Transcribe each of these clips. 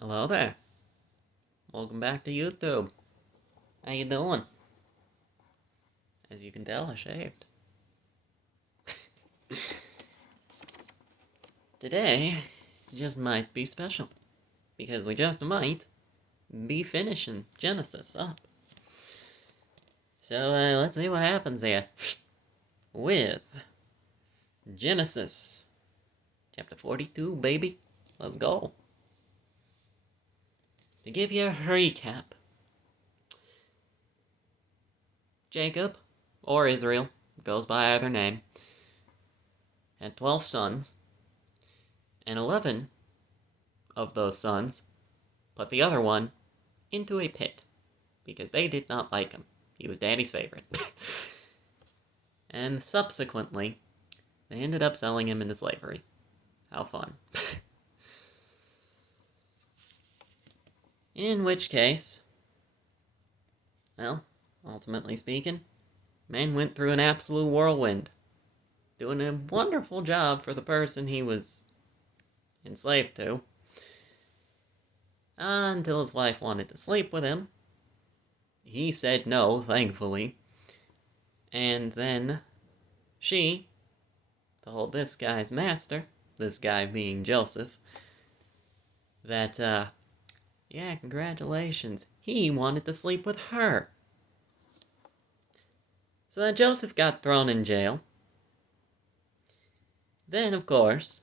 Hello there. Welcome back to YouTube. How you doing? As you can tell, I shaved. Today just might be special, because we just might be finishing Genesis up. So let's see what happens here with Genesis chapter 42, baby. Let's go. To give you a recap, Jacob, or Israel, goes by either name, had 12 sons, and 11 of those sons put the other one into a pit, because they did not like him. He was Daddy's favorite. And subsequently, they ended up selling him into slavery. How fun. In which case, well, ultimately speaking, man went through an absolute whirlwind, doing a wonderful job for the person he was enslaved to, until his wife wanted to sleep with him. He said no, thankfully, and then she told this guy's master, this guy being Joseph, that, yeah, congratulations, he wanted to sleep with her. So then Joseph got thrown in jail. Then, of course,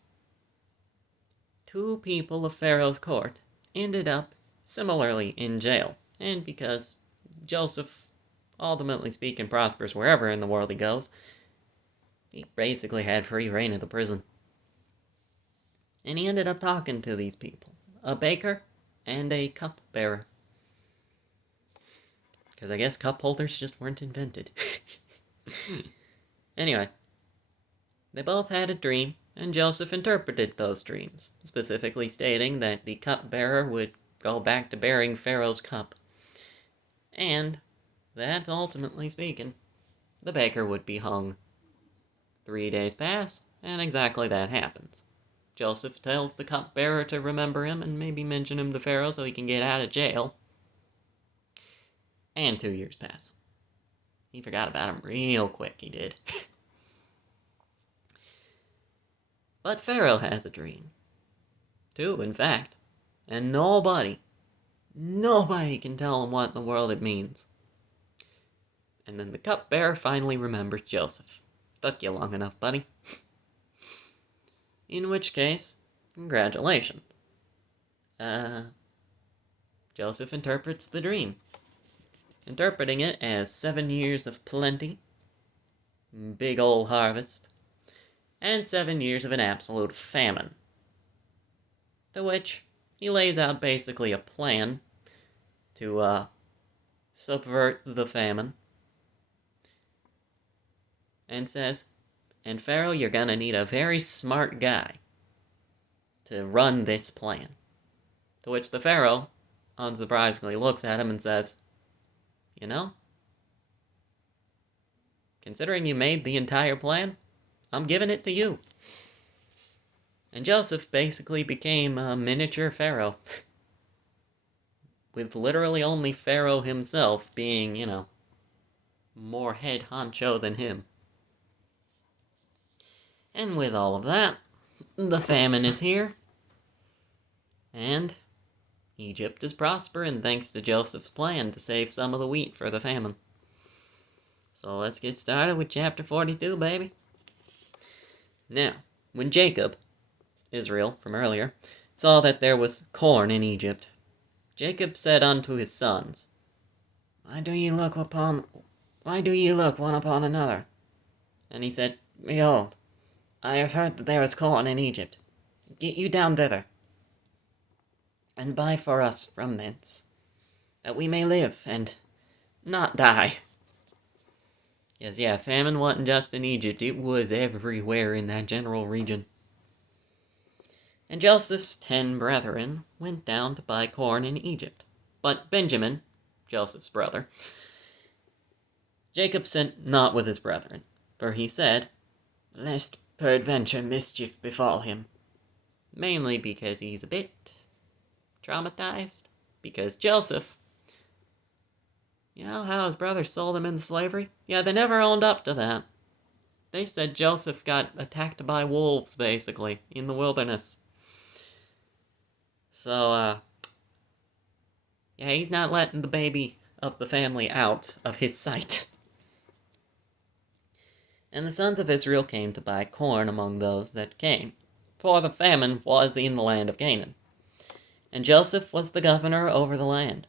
two people of Pharaoh's court ended up similarly in jail. And because Joseph, ultimately speaking, prospers wherever in the world he goes, he basically had free reign of the prison. And he ended up talking to these people, a baker and a cupbearer. Because I guess cup holders just weren't invented. Anyway, they both had a dream, and Joseph interpreted those dreams, specifically stating that the cupbearer would go back to bearing Pharaoh's cup, and that, ultimately speaking, the baker would be hung. 3 days pass, and exactly that happens. Joseph tells the cupbearer to remember him and maybe mention him to Pharaoh so he can get out of jail. And 2 years pass. He forgot about him real quick, he did. But Pharaoh has a dream. Two, in fact. And nobody can tell him what in the world it means. And then the cupbearer finally remembers Joseph. Took you long enough, buddy. In which case, congratulations. Joseph interprets the dream, interpreting it as 7 years of plenty, big ol' harvest, and 7 years of an absolute famine. To which he lays out basically a plan to subvert the famine, and says, and Pharaoh, you're gonna need a very smart guy to run this plan. To which the Pharaoh, unsurprisingly, looks at him and says, you know, considering you made the entire plan, I'm giving it to you. And Joseph basically became a miniature Pharaoh. With literally only Pharaoh himself being, more head honcho than him. And with all of that, the famine is here. And Egypt is prospering thanks to Joseph's plan to save some of the wheat for the famine. So let's get started with chapter 42, baby. Now, when Jacob, Israel from earlier, saw that there was corn in Egypt, Jacob said unto his sons, Why do ye look one upon another? And he said, Behold, I have heard that there is corn in Egypt. Get you down thither, and buy for us from thence, that we may live and not die. Yes, yeah, famine wasn't just in Egypt, it was everywhere in that general region. And Joseph's 10 brethren went down to buy corn in Egypt. But Benjamin, Joseph's brother, Jacob sent not with his brethren, for he said, Lest peradventure mischief befall him. Mainly because he's a bit traumatized? Because Joseph, you know how his brothers sold him into slavery? Yeah, they never owned up to that. They said Joseph got attacked by wolves, basically, in the wilderness. So, yeah, he's not letting the baby of the family out of his sight. And the sons of Israel came to buy corn among those that came, for the famine was in the land of Canaan. And Joseph was the governor over the land,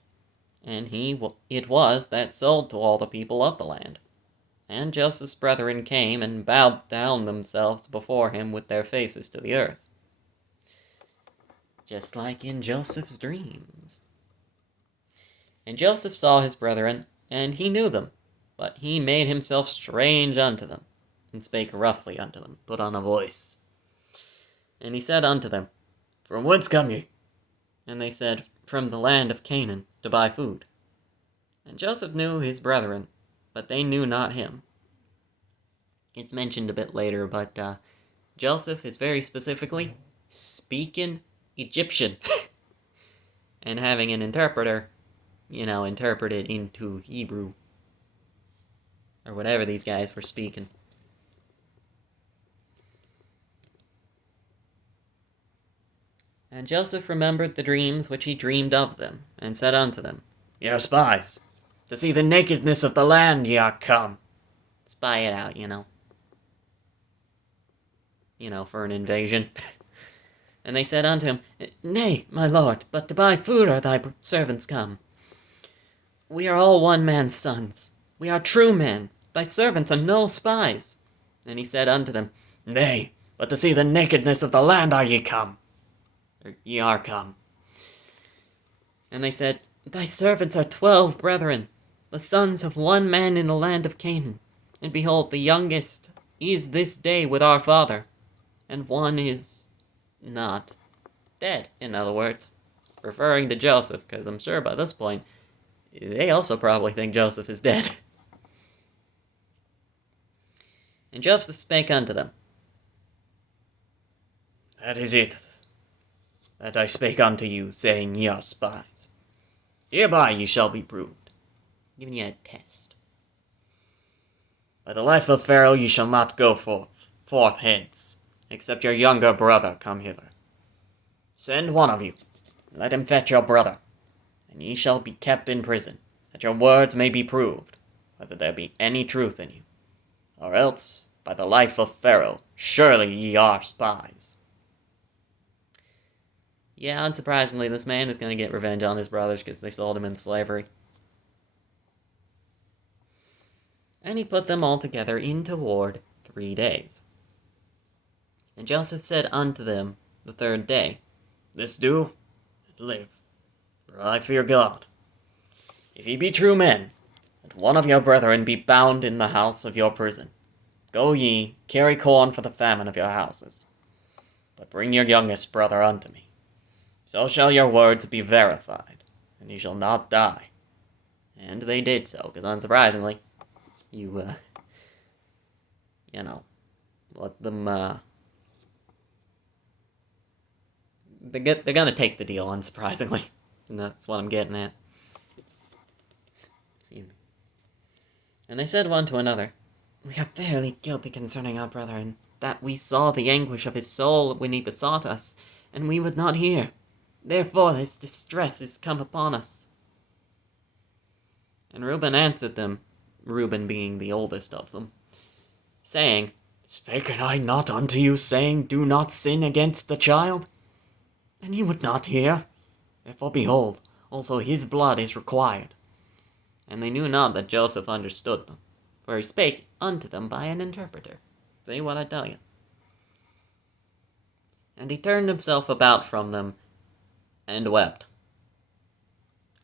and it was that sold to all the people of the land. And Joseph's brethren came and bowed down themselves before him with their faces to the earth. Just like in Joseph's dreams. And Joseph saw his brethren, and he knew them, but he made himself strange unto them, and spake roughly unto them, put on a voice. And he said unto them, From whence come ye? And they said, From the land of Canaan, to buy food. And Joseph knew his brethren, but they knew not him. It's mentioned a bit later, but Joseph is very specifically speaking Egyptian. And having an interpreter, interpret it into Hebrew. Or whatever these guys were speaking. And Joseph remembered the dreams which he dreamed of them, and said unto them, Ye are spies. To see the nakedness of the land ye are come. Spy it out, for an invasion. And they said unto him, Nay, my lord, but to buy food are thy servants come. We are all one man's sons. We are true men. Thy servants are no spies. And he said unto them, Nay, but to see the nakedness of the land are ye come. Or ye are come. And they said, Thy servants are 12 brethren, the sons of one man in the land of Canaan. And behold, the youngest is this day with our father, and one is not dead, in other words. Referring to Joseph, because I'm sure by this point, they also probably think Joseph is dead. And Joseph spake unto them, That is it, that I spake unto you, saying ye are spies. Hereby ye shall be proved. Giving you a test. By the life of Pharaoh ye shall not go forth hence, except your younger brother come hither. Send one of you, and let him fetch your brother, and ye shall be kept in prison, that your words may be proved, whether there be any truth in you. Or else, by the life of Pharaoh, surely ye are spies. Yeah, unsurprisingly, this man is going to get revenge on his brothers because they sold him into slavery. And he put them all together into ward 3 days. And Joseph said unto them the 3rd day, This do, and live, for I fear God. If ye be true men, and one of your brethren be bound in the house of your prison, go ye, carry corn for the famine of your houses. But bring your youngest brother unto me. So shall your words be verified, and ye shall not die. And they did so, because unsurprisingly, let them, they're gonna take the deal, unsurprisingly. And that's what I'm getting at. Excuse me. And they said one to another, We are verily guilty concerning our brother, in that we saw the anguish of his soul when he besought us, and we would not hear. Therefore this distress is come upon us. And Reuben answered them, Reuben being the oldest of them, saying, Spake I not unto you, saying, Do not sin against the child? And ye would not hear. Therefore behold, also his blood is required. And they knew not that Joseph understood them, for he spake unto them by an interpreter. See what I tell you. And he turned himself about from them, and wept.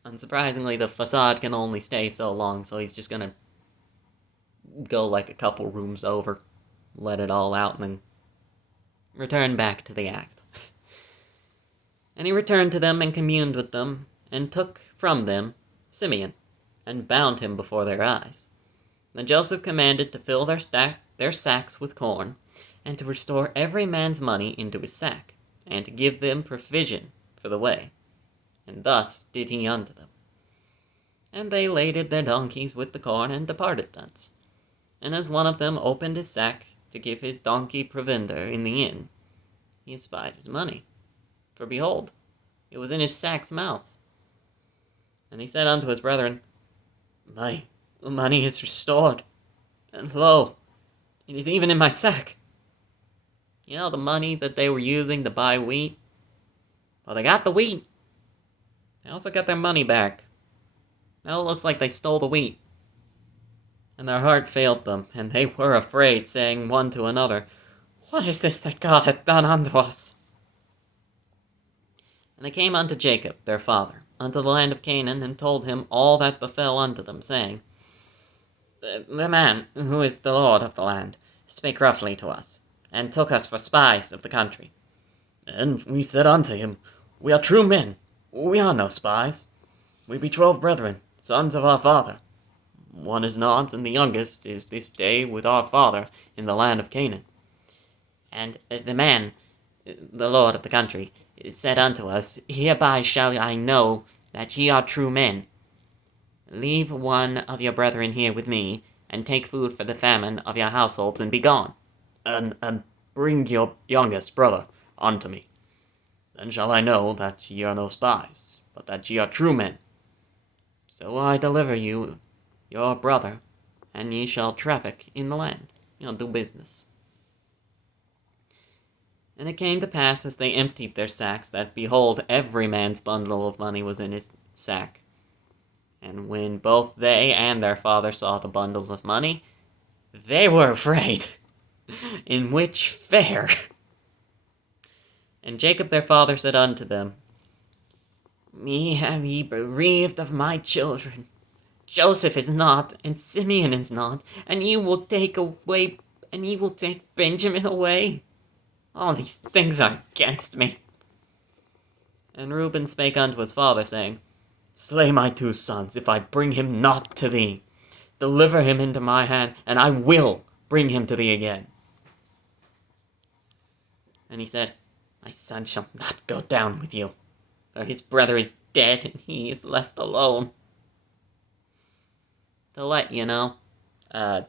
Unsurprisingly, the facade can only stay so long, so he's just gonna go like a couple rooms over, let it all out, and then return back to the act. And he returned to them and communed with them, and took from them Simeon, and bound him before their eyes. Then Joseph commanded to fill their sacks with corn, and to restore every man's money into his sack, and to give them provision for the way. and thus did he unto them. And they laded their donkeys with the corn, and departed thence. And as one of them opened his sack to give his donkey provender in the inn, he espied his money. For behold, it was in his sack's mouth. And he said unto his brethren, My money is restored, and lo, it is even in my sack. You know, the money that they were using to buy wheat? Well, they got the wheat. They also got their money back. Now it looks like they stole the wheat. And their heart failed them, and they were afraid, saying one to another, What is this that God hath done unto us? And they came unto Jacob, their father, unto the land of Canaan, and told him all that befell unto them, saying, The man, who is the lord of the land, spake roughly to us, and took us for spies of the country. And we said unto him, We are true men, we are no spies. We be 12 brethren, sons of our father. One is not, and the youngest is this day with our father in the land of Canaan. And the man, the lord of the country, said unto us, Hereby shall I know that ye are true men. Leave one of your brethren here with me, and take food for the famine of your households, and be gone. And bring your youngest brother unto me. Then shall I know that ye are no spies, but that ye are true men. So I deliver you your brother, and ye shall traffic in the land. Do business. And it came to pass, as they emptied their sacks, that, behold, every man's bundle of money was in his sack. And when both they and their father saw the bundles of money, they were afraid. In which fair? And Jacob their father said unto them, Me have ye bereaved of my children. Joseph is not, and Simeon is not, and ye will take Benjamin away. All these things are against me. And Reuben spake unto his father, saying, Slay my 2 sons, if I bring him not to thee. Deliver him into my hand, and I will bring him to thee again. And he said, My son shall not go down with you, for his brother is dead, and he is left alone. To let you know,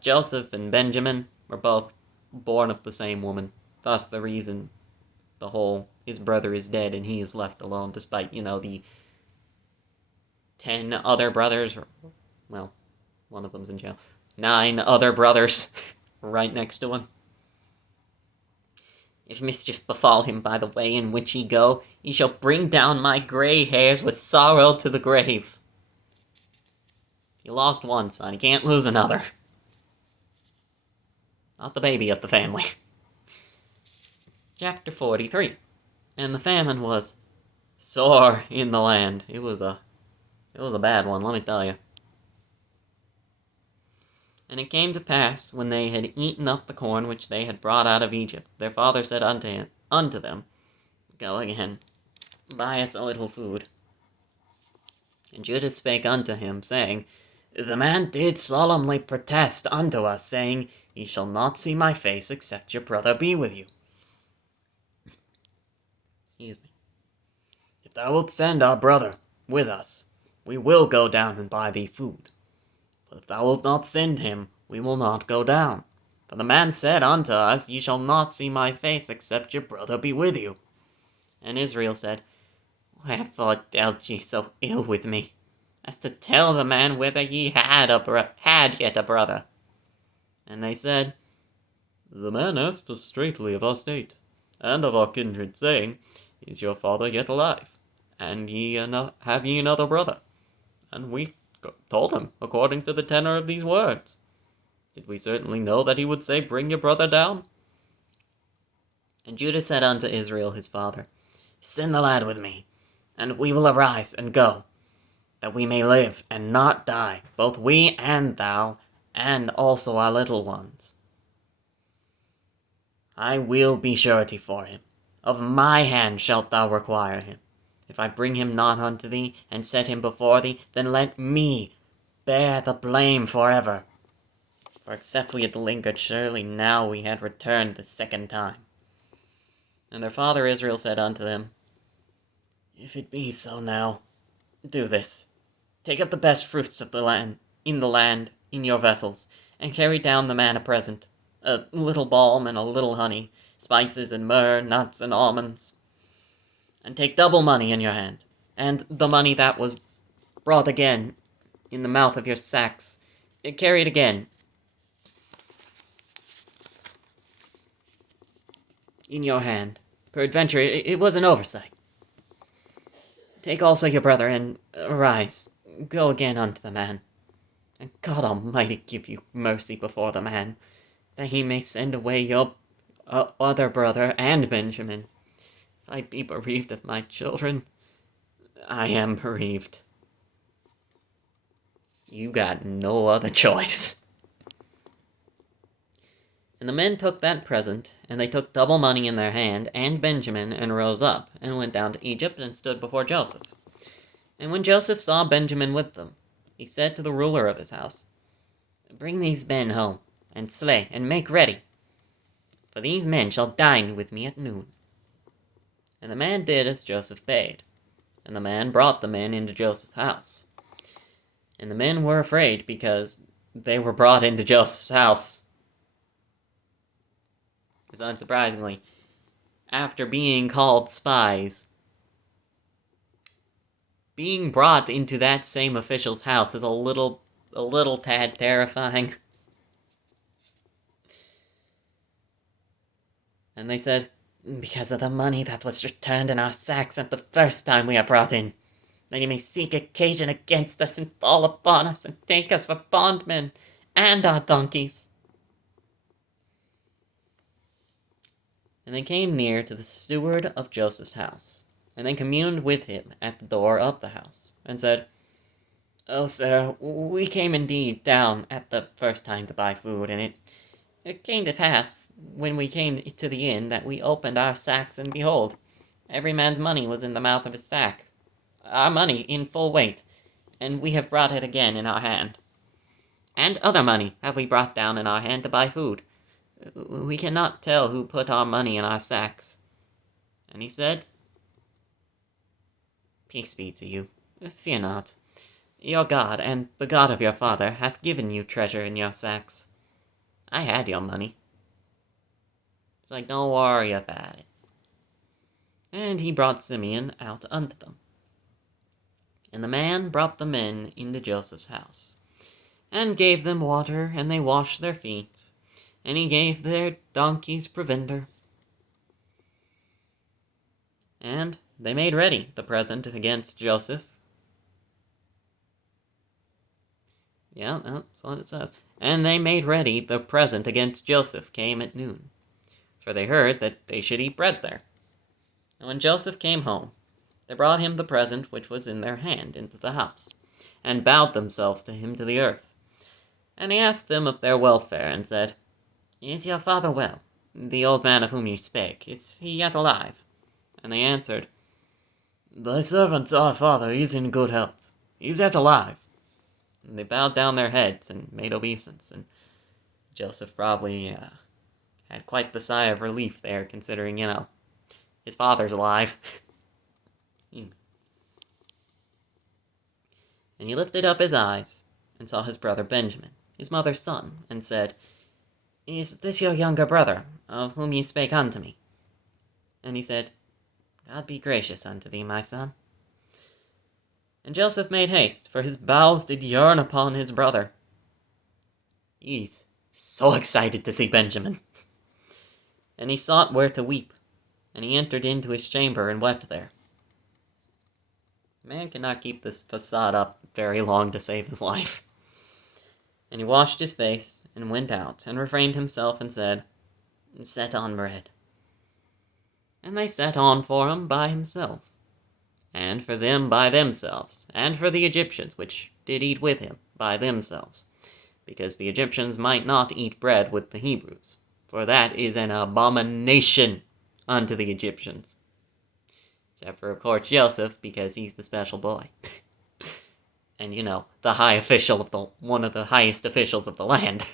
Joseph and Benjamin were both born of the same woman. Thus the reason his brother is dead and he is left alone, despite, the 10 other brothers, well, one of them's in jail, 9 other brothers right next to him. If mischief befall him by the way in which ye go, ye shall bring down my gray hairs with sorrow to the grave. You lost one son, you can't lose another. Not the baby of the family. Chapter 43. And the famine was sore in the land. It was a bad one, let me tell you. And it came to pass, when they had eaten up the corn which they had brought out of Egypt, their father said unto them, Go again, buy us a little food. And Judah spake unto him, saying, The man did solemnly protest unto us, saying, Ye shall not see my face, except your brother be with you. Excuse me. If thou wilt send our brother with us, we will go down and buy thee food. But if thou wilt not send him, we will not go down. For the man said unto us, Ye shall not see my face, except your brother be with you. And Israel said, Wherefore dealt ye so ill with me, as to tell the man whether ye had yet a brother? And they said, The man asked us straitly of our state, and of our kindred, saying, Is your father yet alive? And have ye another brother? And we told him, according to the tenor of these words. Did we certainly know that he would say, Bring your brother down? And Judah said unto Israel his father, Send the lad with me, and we will arise and go, that we may live and not die, both we and thou, and also our little ones. I will be surety for him. Of my hand shalt thou require him. If I bring him not unto thee, and set him before thee, then let me bear the blame forever. For except we had lingered, surely now we had returned the second time. And their father Israel said unto them, If it be so now, Do this. Take up the best fruits of the land, in your vessels, and carry down the man a present, a little balm and a little honey, spices and myrrh, nuts and almonds. And take double money in your hand, and the money that was brought again in the mouth of your sacks. Carry it again in your hand. Peradventure, it was an oversight. Take also your brother, and arise, go again unto the man. And God Almighty give you mercy before the man, that he may send away your other brother and Benjamin. If I be bereaved of my children, I am bereaved. You got no other choice. And the men took that present, and they took double money in their hand, and Benjamin, and rose up, and went down to Egypt, and stood before Joseph. And when Joseph saw Benjamin with them, he said to the ruler of his house, Bring these men home, and slay, and make ready, for these men shall dine with me at noon. And the man did as Joseph bade, and the man brought the men into Joseph's house. And the men were afraid, because they were brought into Joseph's house. Because unsurprisingly, after being called spies, being brought into that same official's house is a little tad terrifying. And they said, Because of the money that was returned in our sacks at the first time we are brought in, that he may seek occasion against us and fall upon us and take us for bondmen and our donkeys. And they came near to the steward of Joseph's house, and they communed with him at the door of the house, and said, Oh, sir, we came indeed down at the first time to buy food, and it came to pass, when we came to the inn, that we opened our sacks, and behold, every man's money was in the mouth of his sack, our money in full weight, and we have brought it again in our hand. And other money have we brought down in our hand to buy food. We cannot tell who put our money in our sacks. And he said, Peace be to you. Fear not. Your God, and the God of your father, hath given you treasure in your sacks. I had your money. It's like, don't worry about it. And he brought Simeon out unto them. And the man brought the men into Joseph's house, and gave them water, and they washed their feet, and he gave their donkeys provender. And they made ready the present against Joseph. Yeah, that's what it says. And they made ready the present against Joseph came at noon, for they heard that they should eat bread there. And when Joseph came home, they brought him the present which was in their hand into the house, and bowed themselves to him to the earth. And he asked them of their welfare, and said, Is your father well? The old man of whom you spake, is he yet alive? And they answered, Thy servant our father is in good health. He is yet alive. And they bowed down their heads and made obeisance, and Joseph probably had quite the sigh of relief there, considering, his father's alive. And he lifted up his eyes, and saw his brother Benjamin, his mother's son, and said, Is this your younger brother, of whom ye spake unto me? And he said, God be gracious unto thee, my son. And Joseph made haste, for his bowels did yearn upon his brother. He's so excited to see Benjamin. And he sought where to weep, and he entered into his chamber and wept there. Man cannot keep this facade up very long to save his life. And he washed his face, and went out, and refrained himself, and said, Set on bread. And they set on for him by himself, and for them by themselves, and for the Egyptians which did eat with him by themselves, because the Egyptians might not eat bread with the Hebrews, for that is an abomination unto the Egyptians. Except for, of course, Joseph, because he's the special boy. And, the high official one of the highest officials of the land.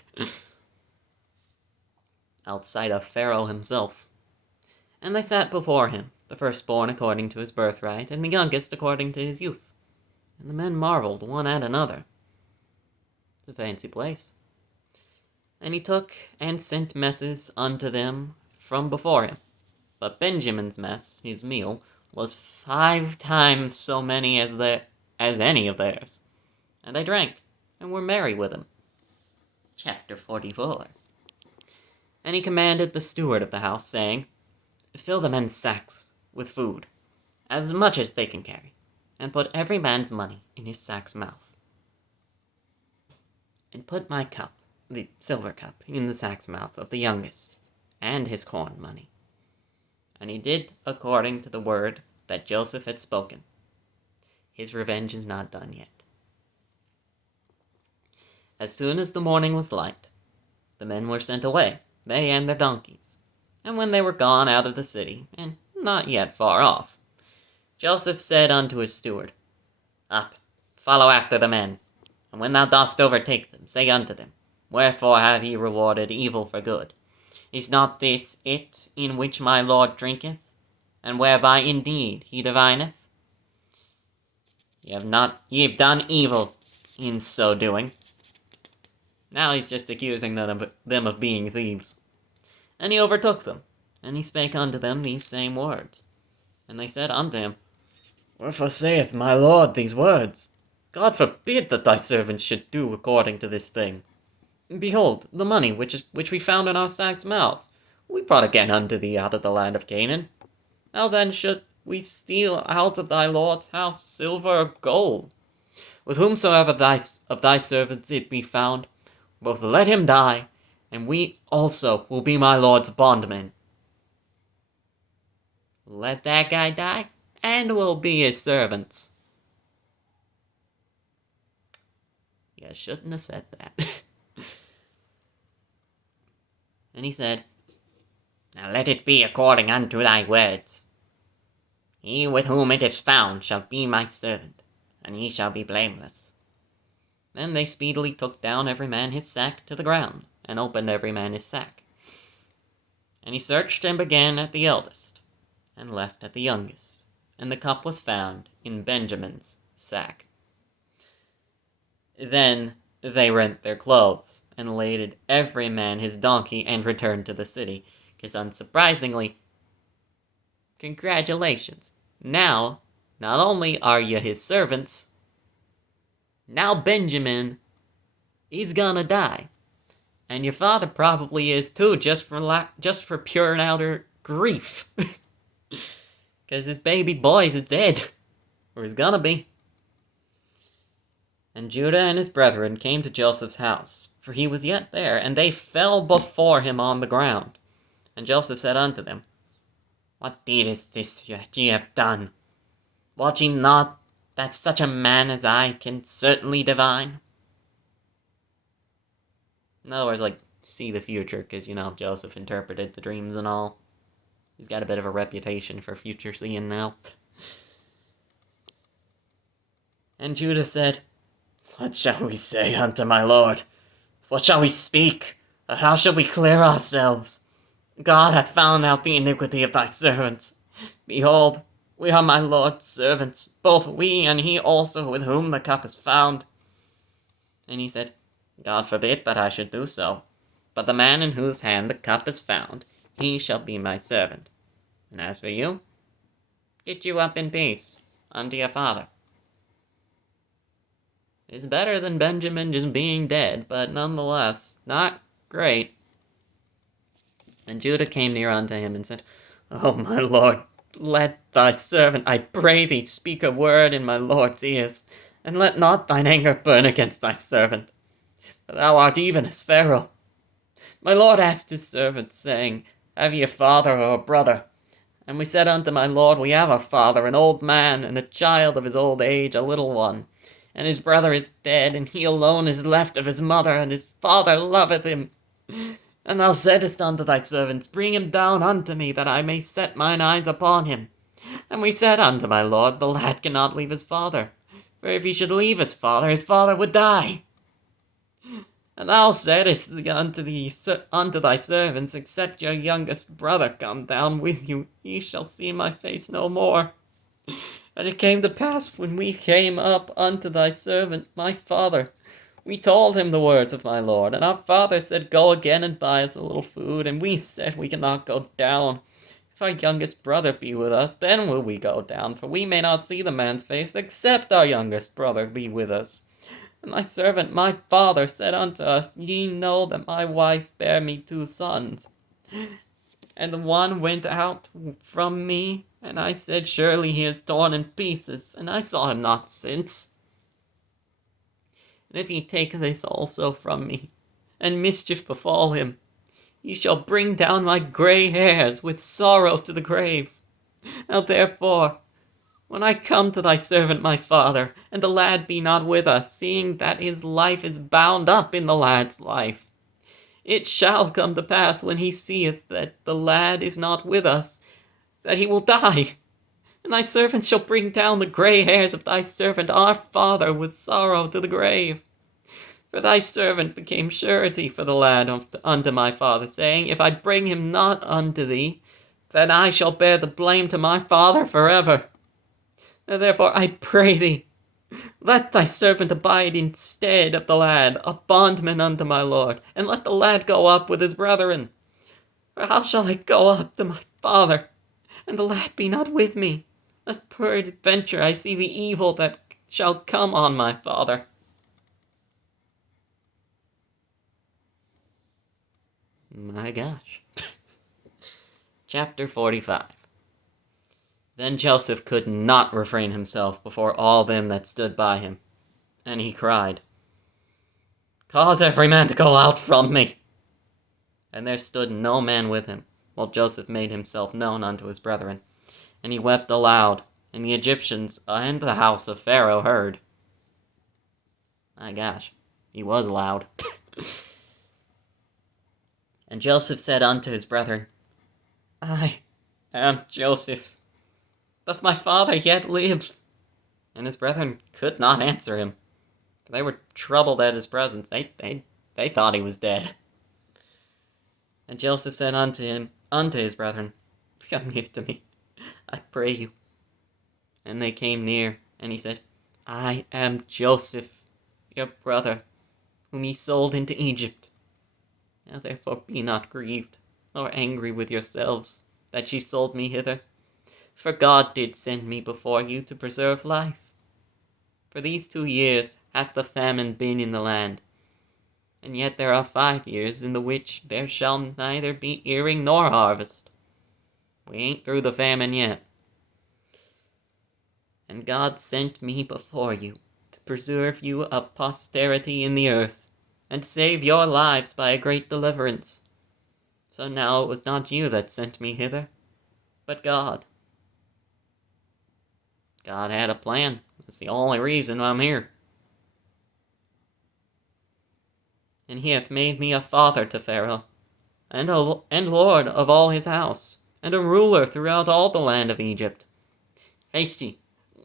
Outside of Pharaoh himself. And they sat before him, the firstborn according to his birthright, and the youngest according to his youth. And the men marveled one at another. It's a fancy place. And he took and sent messes unto them from before him. But Benjamin's mess, his meal, was 5 times so many as any of theirs. And they drank, and were merry with him. Chapter 44. And he commanded the steward of the house, saying, Fill the men's sacks with food, as much as they can carry, and put every man's money in his sack's mouth. And put my cup, the silver cup, in the sack's mouth of the youngest, and his corn money. And he did according to the word that Joseph had spoken. His revenge is not done yet. As soon as the morning was light, the men were sent away, they and their donkeys. And when they were gone out of the city, and not yet far off, Joseph said unto his steward, Up, follow after the men, and when thou dost overtake them, say unto them, Wherefore have ye rewarded evil for good? Is not this it in which my Lord drinketh, and whereby indeed he divineth? Ye have done evil in so doing. Now he's just accusing them of being thieves. And he overtook them, and he spake unto them these same words. And they said unto him, Wherefore saith my Lord these words? God forbid that thy servants should do according to this thing. Behold, the money which we found in our sacks' mouths, we brought again unto thee out of the land of Canaan. How then should we steal out of thy Lord's house silver or gold? With whomsoever of thy servants it be found, both let him die, and we also will be my Lord's bondmen. Let that guy die, and we'll be his servants. You shouldn't have said that. And he said, Now let it be according unto thy words. He with whom it is found shall be my servant, and he shall be blameless. Then they speedily took down every man his sack to the ground, and opened every man his sack. And he searched and began at the eldest, and left at the youngest, and the cup was found in Benjamin's sack. Then they rent their clothes, and laded every man his donkey, and returned to the city, because unsurprisingly, congratulations, now, not only are you his servants, now Benjamin, he's gonna die. And your father probably is too, just for pure and outer grief. Because his baby boy is dead. Or he's gonna be. And Judah and his brethren came to Joseph's house, for he was yet there, and they fell before him on the ground. And Joseph said unto them, What deed is this that ye have done? Wot ye not that such a man as I can certainly divine? In other words, see the future, because, Joseph interpreted the dreams and all. He's got a bit of a reputation for future seeing now. And Judah said, What shall we say unto my Lord? What shall we speak? Or how shall we clear ourselves? God hath found out the iniquity of thy servants. Behold, we are my Lord's servants, both we and he also with whom the cup is found. And he said, God forbid that I should do so. But the man in whose hand the cup is found, he shall be my servant. And as for you, get you up in peace unto your father. It's better than Benjamin just being dead, but nonetheless, not great. And Judah came near unto him and said, O my Lord, let thy servant, I pray thee, speak a word in my Lord's ears, and let not thine anger burn against thy servant. For thou art even as Pharaoh. My Lord asked his servant, saying, Have ye a father or a brother? And we said unto my Lord, We have a father, an old man, and a child of his old age, a little one. And his brother is dead, and he alone is left of his mother, and his father loveth him. And thou saidst unto thy servants, Bring him down unto me, that I may set mine eyes upon him. And we said unto my Lord, The lad cannot leave his father, for if he should leave his father would die. And thou saidst unto thy servants, Except your youngest brother come down with you, ye shall see my face no more. And it came to pass, when we came up unto thy servant my father, we told him the words of my lord. And our father said, Go again and buy us a little food. And we said, We cannot go down. If our youngest brother be with us, then will we go down, for we may not see the man's face, except our youngest brother be with us. And thy servant my father said unto us, Ye know that my wife bare me 2 sons. And the one went out from me, and I said, Surely he is torn in pieces, and I saw him not since. And if he take this also from me, and mischief befall him, he shall bring down my grey hairs with sorrow to the grave. Now therefore, when I come to thy servant my father, and the lad be not with us, seeing that his life is bound up in the lad's life, it shall come to pass, when he seeth that the lad is not with us, that he will die. And thy servant shall bring down the grey hairs of thy servant our father with sorrow to the grave. For thy servant became surety for the lad unto my father, saying, If I bring him not unto thee, then I shall bear the blame to my father forever. And therefore I pray thee, let thy servant abide instead of the lad, a bondman unto my lord, and let the lad go up with his brethren. For how shall I go up to my father, and the lad be not with me, lest peradventure I see the evil that shall come on my father? My gosh. Chapter 45. Then Joseph could not refrain himself before all them that stood by him, and he cried, Cause every man to go out from me. And there stood no man with him, while Joseph made himself known unto his brethren. And he wept aloud, and the Egyptians and the house of Pharaoh heard. My gosh, he was loud. And Joseph said unto his brethren, I am Joseph. Doth my father yet live? And his brethren could not answer him, for they were troubled at his presence. They thought he was dead. And Joseph said unto his brethren, Come near to me, I pray you. And they came near, and he said, I am Joseph, your brother, whom ye sold into Egypt. Now therefore be not grieved, nor angry with yourselves, that ye sold me hither. For God did send me before you to preserve life. For these 2 years hath the famine been in the land, and yet there are 5 years in the which there shall neither be earing nor harvest. We ain't through the famine yet. And God sent me before you to preserve you a posterity in the earth, and save your lives by a great deliverance. So now it was not you that sent me hither, but God. God had a plan. That's the only reason I'm here. And he hath made me a father to Pharaoh, and lord of all his house, and a ruler throughout all the land of Egypt. Haste ye,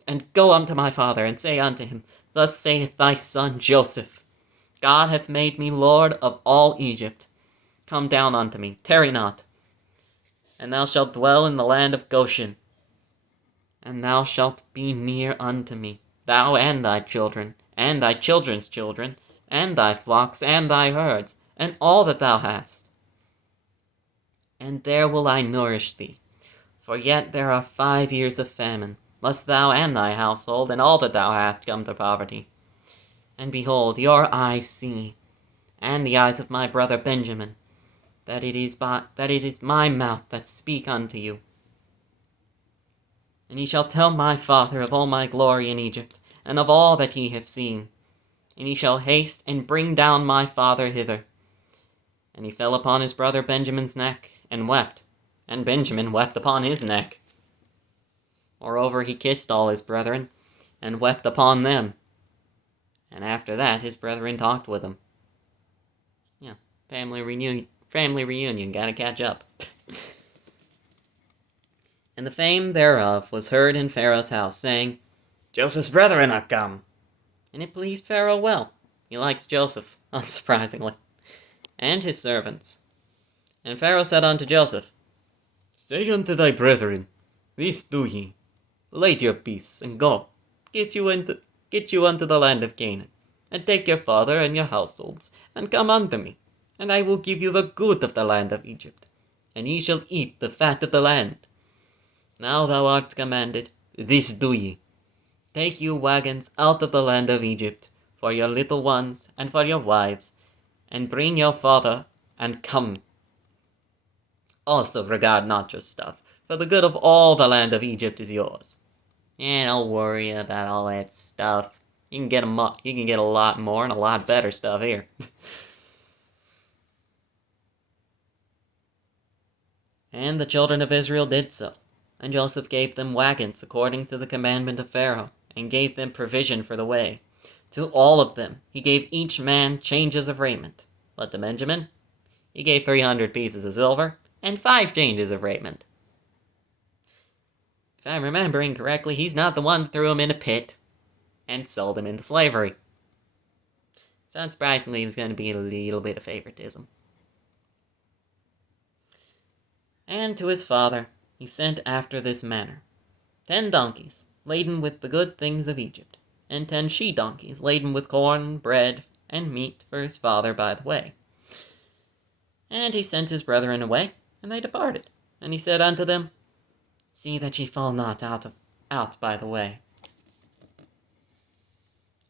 and go unto my father, and say unto him, Thus saith thy son Joseph, God hath made me lord of all Egypt. Come down unto me, tarry not, and thou shalt dwell in the land of Goshen. And thou shalt be near unto me, thou and thy children, and thy children's children, and thy flocks, and thy herds, and all that thou hast. And there will I nourish thee, for yet there are 5 years of famine, lest thou and thy household, and all that thou hast, come to poverty. And behold, your eyes see, and the eyes of my brother Benjamin, that it is my mouth that speak unto you. And ye shall tell my father of all my glory in Egypt, and of all that ye have seen. And ye shall haste and bring down my father hither. And he fell upon his brother Benjamin's neck, and wept, and Benjamin wept upon his neck. Moreover, he kissed all his brethren, and wept upon them. And after that his brethren talked with him. Yeah, family reunion, gotta catch up. And the fame thereof was heard in Pharaoh's house, saying, Joseph's brethren are come. And it pleased Pharaoh well. He likes Joseph, unsurprisingly, and his servants. And Pharaoh said unto Joseph, Say unto thy brethren, This do ye, Lade your beasts, and go. Get you unto the land of Canaan, and take your father and your households, and come unto me, and I will give you the good of the land of Egypt, and ye shall eat the fat of the land. Now thou art commanded, this do ye. Take you wagons out of the land of Egypt, for your little ones, and for your wives, and bring your father, and come. Also regard not your stuff, for the good of all the land of Egypt is yours. And don't worry about all that stuff. You can get a lot more and a lot better stuff here. And the children of Israel did so. And Joseph gave them wagons according to the commandment of Pharaoh, and gave them provision for the way. To all of them he gave each man changes of raiment. But to Benjamin he gave 300 pieces of silver, and 5 changes of raiment. If I'm remembering correctly, he's not the one who threw him in a pit and sold him into slavery. So unsurprisingly, there's going to be a little bit of favoritism. And to his father he sent after this manner 10 donkeys laden with the good things of Egypt, and 10 she-donkeys laden with corn, bread, and meat for his father by the way. And he sent his brethren away, and they departed. And he said unto them, See that ye fall not out by the way.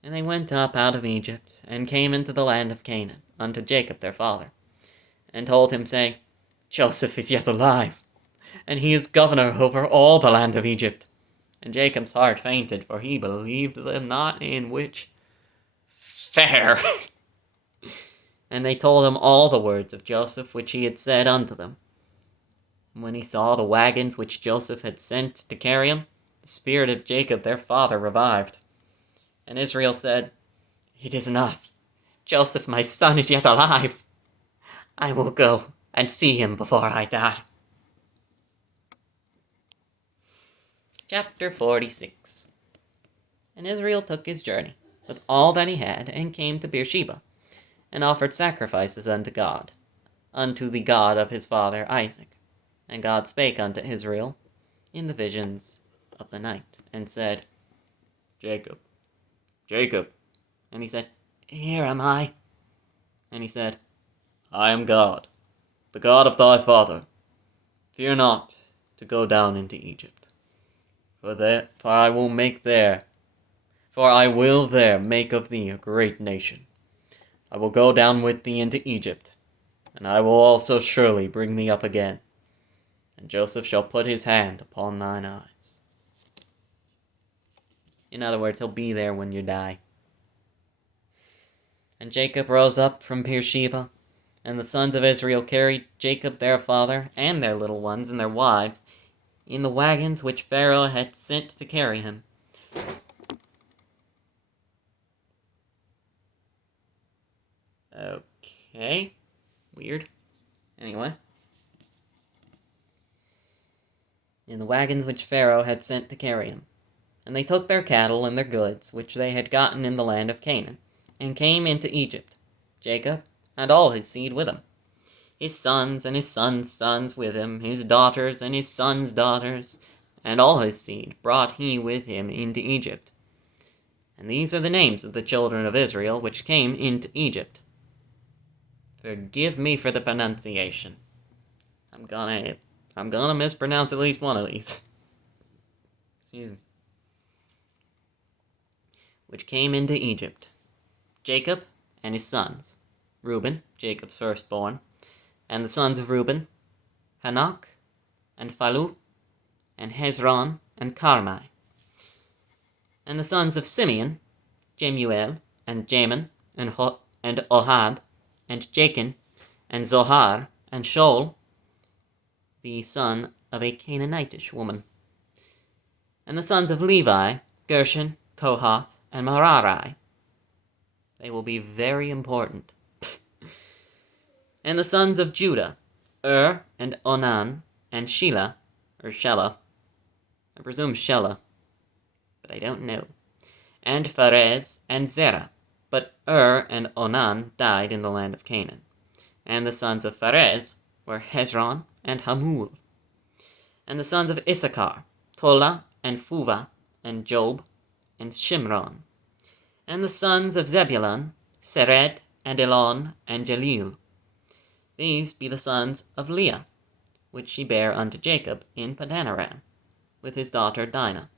And they went up out of Egypt, and came into the land of Canaan, unto Jacob their father, and told him, saying, Joseph is yet alive, and he is governor over all the land of Egypt. And Jacob's heart fainted, for he believed them not, in which fair. And they told him all the words of Joseph which he had said unto them. And when he saw the wagons which Joseph had sent to carry him, the spirit of Jacob their father revived. And Israel said, It is enough. Joseph my son is yet alive. I will go and see him before I die. Chapter 46. And Israel took his journey with all that he had, and came to Beersheba, and offered sacrifices unto God, unto the God of his father Isaac. And God spake unto Israel in the visions of the night, and said, Jacob, Jacob. And he said, Here am I. And he said, I am God, the God of thy father. Fear not to go down into Egypt, for I will there make of thee a great nation. I will go down with thee into Egypt, and I will also surely bring thee up again. And Joseph shall put his hand upon thine eyes. In other words, he'll be there when you die. And Jacob rose up from Beersheba, and the sons of Israel carried Jacob their father, and their little ones, and their wives, in the wagons which Pharaoh had sent to carry him. Okay. Weird. Anyway. In the wagons which Pharaoh had sent to carry him. And they took their cattle and their goods, which they had gotten in the land of Canaan, and came into Egypt, Jacob, and all his seed with him, his sons and his sons' sons with him, his daughters and his sons' daughters, and all his seed brought he with him into Egypt. And these are the names of the children of Israel which came into Egypt. Forgive me for the pronunciation. I'm gonna mispronounce at least one of these. Excuse me. Which came into Egypt, Jacob and his sons, Reuben, Jacob's firstborn, and the sons of Reuben, Hanok, and Phalu, and Hezron, and Carmi. And the sons of Simeon, Jemuel, and Jamin, and Ohad, and Jachin, and Zohar, and Shaul, the son of a Canaanitish woman. And the sons of Levi, Gershon, Kohath, and Merari. They will be very important. And the sons of Judah, and Onan, and Shelah, or Shelah. I presume Shelah, but I don't know. And Pharez, and Zerah. But and Onan died in the land of Canaan. And the sons of Pharez were Hezron and Hamul. And the sons of Issachar, Tola, and Puvah, and Job, and Shimron. And the sons of Zebulun, Sered, and Elon, and Jalil. These be the sons of Leah, which she bare unto Jacob in Padanaram, with his daughter Dinah.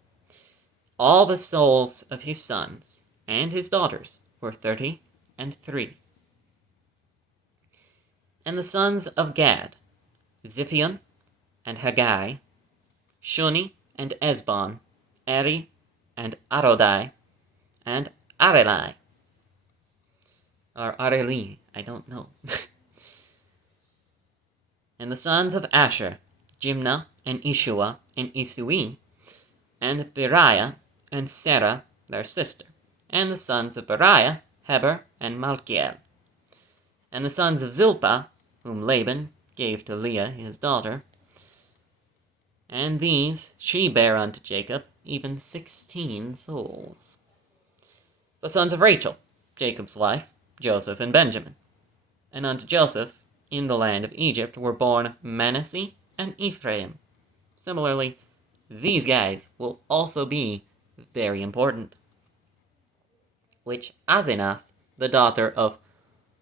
All the souls of his sons and his daughters were 30 and 3. And the sons of Gad, Ziphion, and Haggai, Shuni, and Esbon, Eri, and Arodai, and Areli, or Areli, I don't know. And the sons of Asher, Jimnah, and Ishua, and Isui, and Beriah, and Sarah, their sister. And the sons of Beriah, Heber, and Malchiel. And the sons of Zilpah, whom Laban gave to Leah his daughter, and these she bare unto Jacob, even 16 souls. The sons of Rachel, Jacob's wife, Joseph and Benjamin. And unto Joseph, in the land of Egypt, were born Manasseh and Ephraim. Similarly, these guys will also be very important. Which Asenath, the daughter of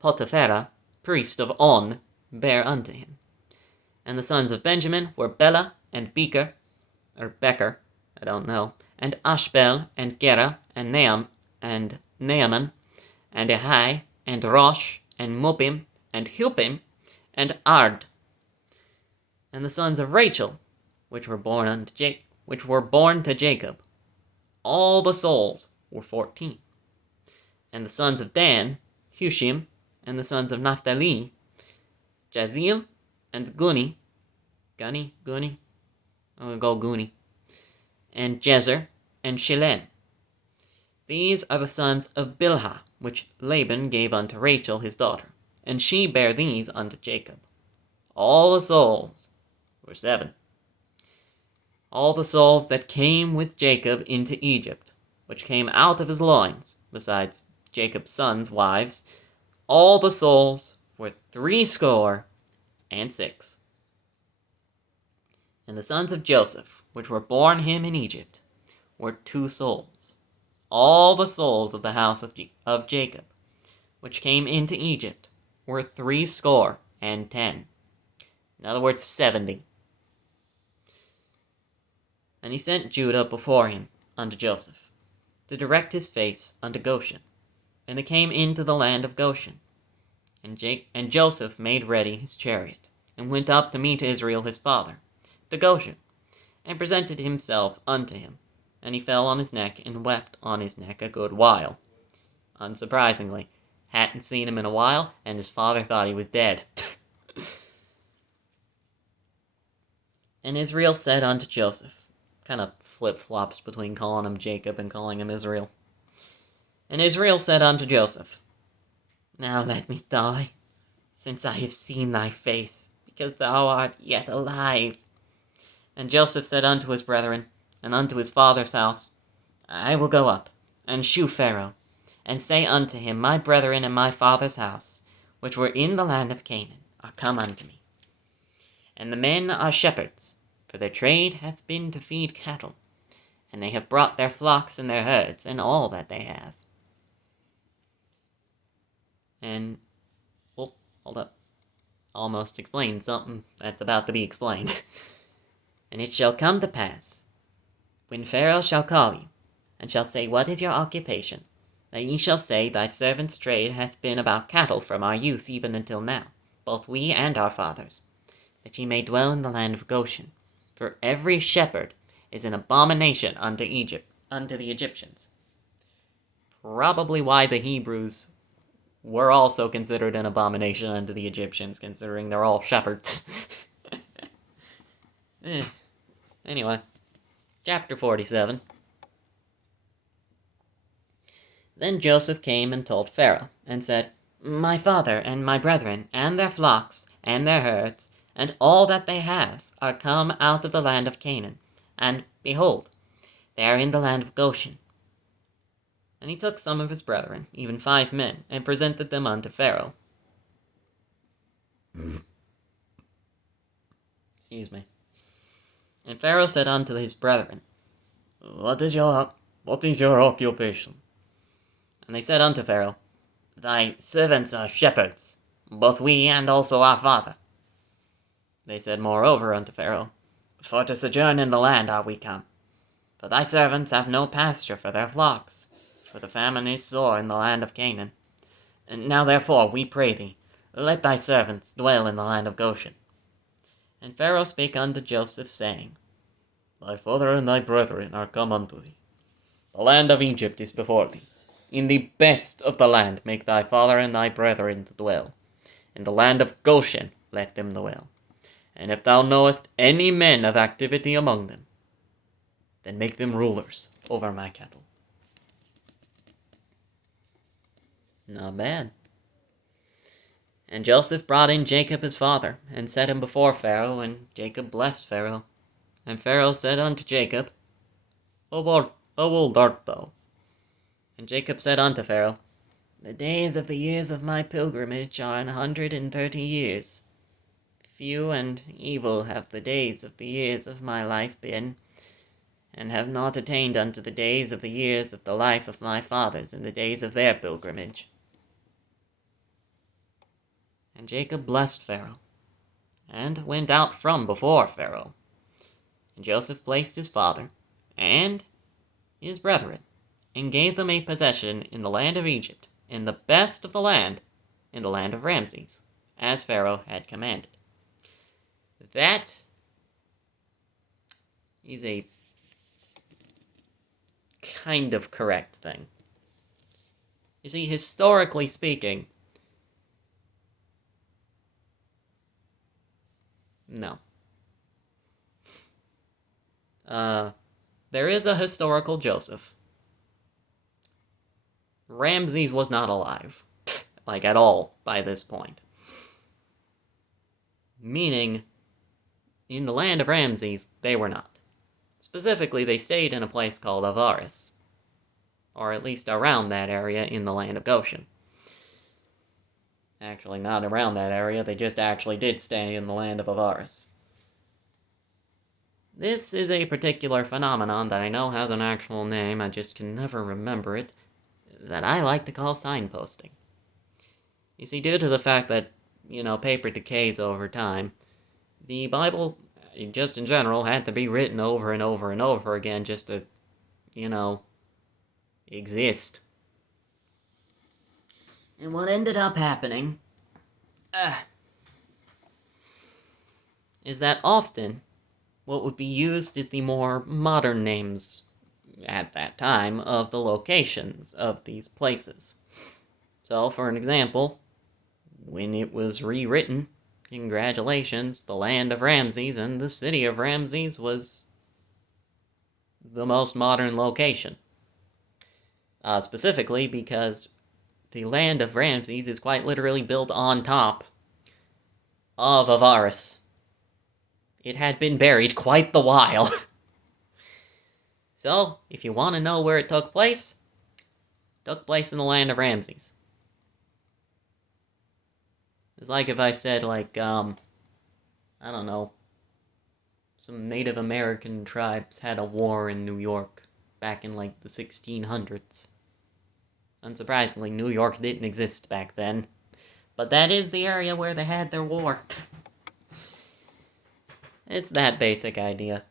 Potipherah, priest of On, bare unto him. And the sons of Benjamin were Bela and Becher, or Becher, I don't know, and Ashbel, and Gera, and Naaman, and Ahai, and Rosh, and Mupim, and Hupim, and Ard. And the sons of Rachel, which were born to Jacob, all the souls were 14. And the sons of Dan, Hushim, and the sons of Naphtali, Jazeel, and Guni, I'm gonna go Guni, and Jezer, and Shilem. These are the sons of Bilhah, which Laban gave unto Rachel his daughter, and she bare these unto Jacob. All the souls were 7. All the souls that came with Jacob into Egypt, which came out of his loins, besides Jacob's sons' wives, all the souls were 66. And the sons of Joseph, which were born him in Egypt, were 2 souls. All the souls of the house of Jacob, which came into Egypt, were 70. In other words, 70. And he sent Judah before him unto Joseph, to direct his face unto Goshen. And they came into the land of Goshen. And Joseph made ready his chariot, and went up to meet Israel his father, to Goshen, and presented himself unto him. And he fell on his neck, and wept on his neck a good while. Unsurprisingly, hadn't seen him in a while, and his father thought he was dead. And Israel said unto Joseph, kind of flip-flops between calling him Jacob and calling him Israel. And Israel said unto Joseph, Now let me die, since I have seen thy face, because thou art yet alive. And Joseph said unto his brethren, and unto his father's house, I will go up, and shew Pharaoh, and say unto him, My brethren and my father's house, which were in the land of Canaan, are come unto me. And the men are shepherds, for their trade hath been to feed cattle, and they have brought their flocks and their herds, and all that they have. And, hold up, almost explained something that's about to be explained. And it shall come to pass, when Pharaoh shall call you, and shall say, What is your occupation? That ye shall say, Thy servant's trade hath been about cattle from our youth even until now, both we and our fathers, that ye may dwell in the land of Goshen. For every shepherd is an abomination unto the Egyptians. Probably why the Hebrews were also considered an abomination unto the Egyptians, considering they're all shepherds. Anyway, chapter 47. Then Joseph came and told Pharaoh, and said, My father and my brethren, and their flocks, and their herds, and all that they have, are come out of the land of Canaan, and, behold, they are in the land of Goshen. And he took some of his brethren, even 5 men, and presented them unto Pharaoh. Excuse me. And Pharaoh said unto his brethren, What is your occupation? And they said unto Pharaoh, Thy servants are shepherds, both we and also our father. They said moreover unto Pharaoh, For to sojourn in the land are we come. For thy servants have no pasture for their flocks, for the famine is sore in the land of Canaan. And now therefore, we pray thee, let thy servants dwell in the land of Goshen. And Pharaoh spake unto Joseph, saying, Thy father and thy brethren are come unto thee. The land of Egypt is before thee. In the best of the land make thy father and thy brethren to dwell. In the land of Goshen let them dwell. And if thou knowest any men of activity among them, then make them rulers over my cattle. Not bad. And Joseph brought in Jacob his father, and set him before Pharaoh, and Jacob blessed Pharaoh. And Pharaoh said unto Jacob, How old art thou? And Jacob said unto Pharaoh, The days of the years of my pilgrimage are 130 years. Few and evil have the days of the years of my life been, and have not attained unto the days of the years of the life of my fathers in the days of their pilgrimage. And Jacob blessed Pharaoh, and went out from before Pharaoh. And Joseph placed his father and his brethren, and gave them a possession in the land of Egypt, in the best of the land, in the land of Ramses, as Pharaoh had commanded. That is a kind of correct thing. You see, historically speaking, no. There is a historical Joseph. Ramses was not alive, like at all, by this point. Meaning, in the land of Ramses, they were not. Specifically, they stayed in a place called Avaris, or at least around that area in the land of Goshen. Actually, not around that area, they just actually did stay in the land of Avaris. This is a particular phenomenon that I know has an actual name, I just can never remember it, that I like to call signposting. You see, due to the fact that, paper decays over time, the Bible, just in general, had to be written over and over and over again just to, exist. And what ended up happening is that often what would be used is the more modern names at that time of the locations of these places. So, for an example, when it was rewritten, congratulations, the land of Ramses and the city of Ramses was the most modern location. Specifically because the land of Ramses is quite literally built on top of Avaris. It had been buried quite the while. So, if you want to know where it took place in the land of Ramses. It's like if I said, I don't know, some Native American tribes had a war in New York back in, the 1600s. Unsurprisingly, New York didn't exist back then. But that is the area where they had their war. It's that basic idea.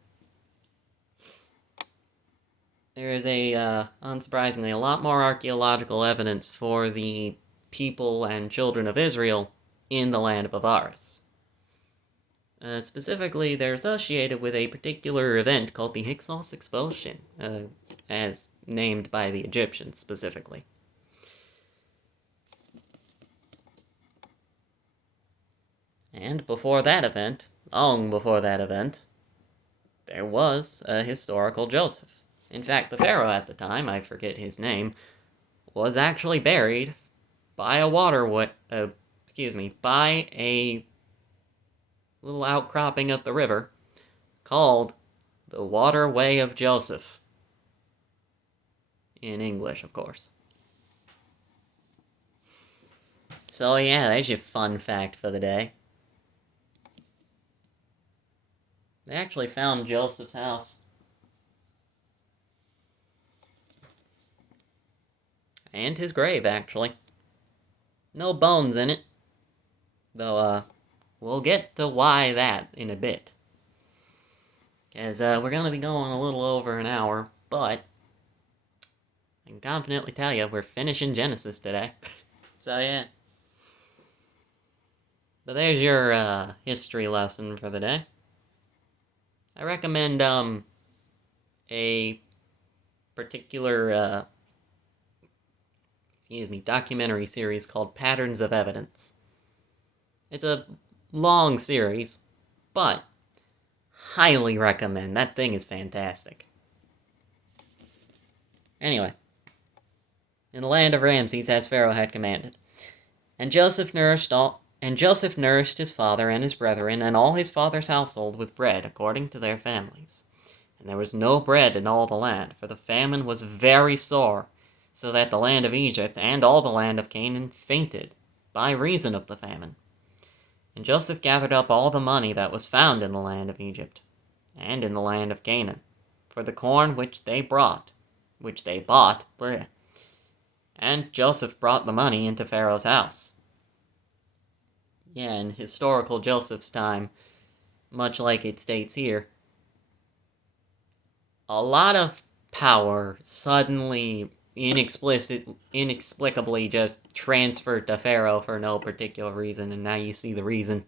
There is unsurprisingly, a lot more archaeological evidence for the people and children of Israel in the land of Avaris. Specifically, they're associated with a particular event called the Hyksos expulsion, as named by the Egyptians specifically. And before that event, long before that event, there was a historical Joseph. In fact, the pharaoh at the time, I forget his name, was actually buried by a by a little outcropping of the river called the Waterway of Joseph. In English, of course. So yeah, there's your fun fact for the day. They actually found Joseph's house And his grave, actually. No bones in it. Though, we'll get to why that in a bit. As, we're gonna be going a little over an hour, but I can confidently tell you we're finishing Genesis today. So, yeah. But there's your, history lesson for the day. I recommend, a particular, documentary series called Patterns of Evidence. It's a long series, but highly recommend. That thing is fantastic. Anyway, in the land of Ramses, as Pharaoh had commanded, and Joseph nourished his father and his brethren and all his father's household with bread according to their families. And there was no bread in all the land, for the famine was very sore, so that the land of Egypt and all the land of Canaan fainted by reason of the famine. And Joseph gathered up all the money that was found in the land of Egypt and in the land of Canaan, for the corn which they bought. And Joseph brought the money into Pharaoh's house. Yeah, in historical Joseph's time, much like it states here, a lot of power suddenly, inexplicably just transferred to Pharaoh for no particular reason, and now you see the reason.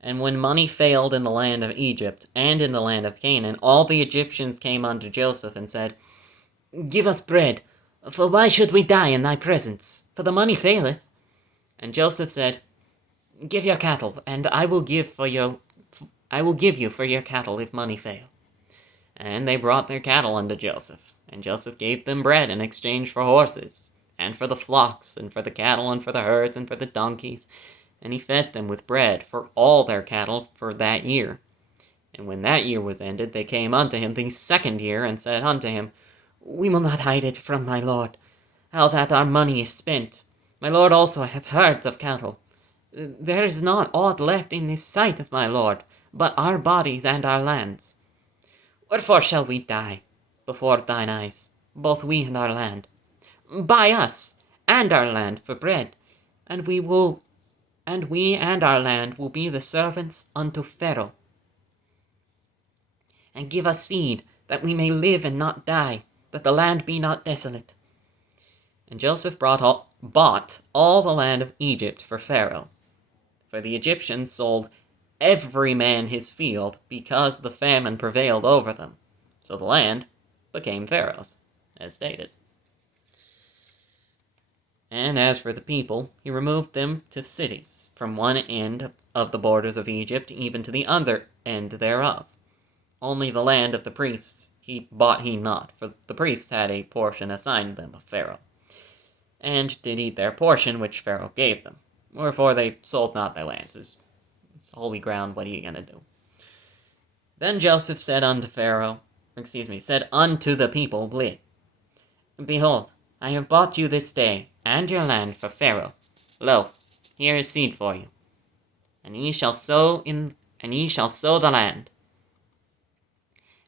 And when money failed in the land of Egypt and in the land of Canaan, all the Egyptians came unto Joseph and said, Give us bread, for why should we die in thy presence? For the money faileth. And Joseph said, Give your cattle, and I will give you for your cattle if money fail. And they brought their cattle unto Joseph, and Joseph gave them bread in exchange for horses, and for the flocks, and for the cattle, and for the herds, and for the donkeys, and he fed them with bread for all their cattle for that year. And when that year was ended, they came unto him the second year, and said unto him, We will not hide it from my lord, how that our money is spent. My lord also hath herds of cattle. There is not aught left in this sight of my lord, but our bodies and our lands. Wherefore shall we die before thine eyes, both we and our land? Buy us and our land for bread, and we and our land will be the servants unto Pharaoh. And give us seed, that we may live and not die, that the land be not desolate. And Joseph bought all the land of Egypt for Pharaoh. For the Egyptians sold every man his field, because the famine prevailed over them. So the land became Pharaoh's, as stated. And as for the people, he removed them to cities, from one end of the borders of Egypt even to the other end thereof. Only the land of the priests bought he not, for the priests had a portion assigned them of Pharaoh, and did eat their portion which Pharaoh gave them. Wherefore they sold not their lands. It's holy ground, what are you going to do? Then Joseph said unto the people, Behold, I have bought you this day, and your land for Pharaoh. Lo, here is seed for you. And ye shall sow the land.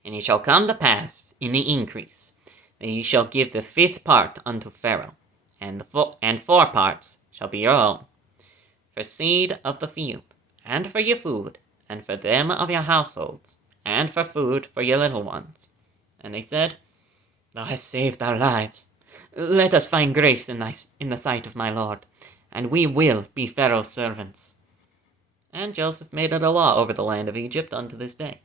And it shall come to pass in the increase, that ye shall give the 5th part unto Pharaoh, and 4 parts shall be your own, for seed of the field, and for your food, and for them of your households, and for food for your little ones. And they said, Thou hast saved our lives. Let us find grace in the sight of my lord, and we will be Pharaoh's servants. And Joseph made it a law over the land of Egypt unto this day,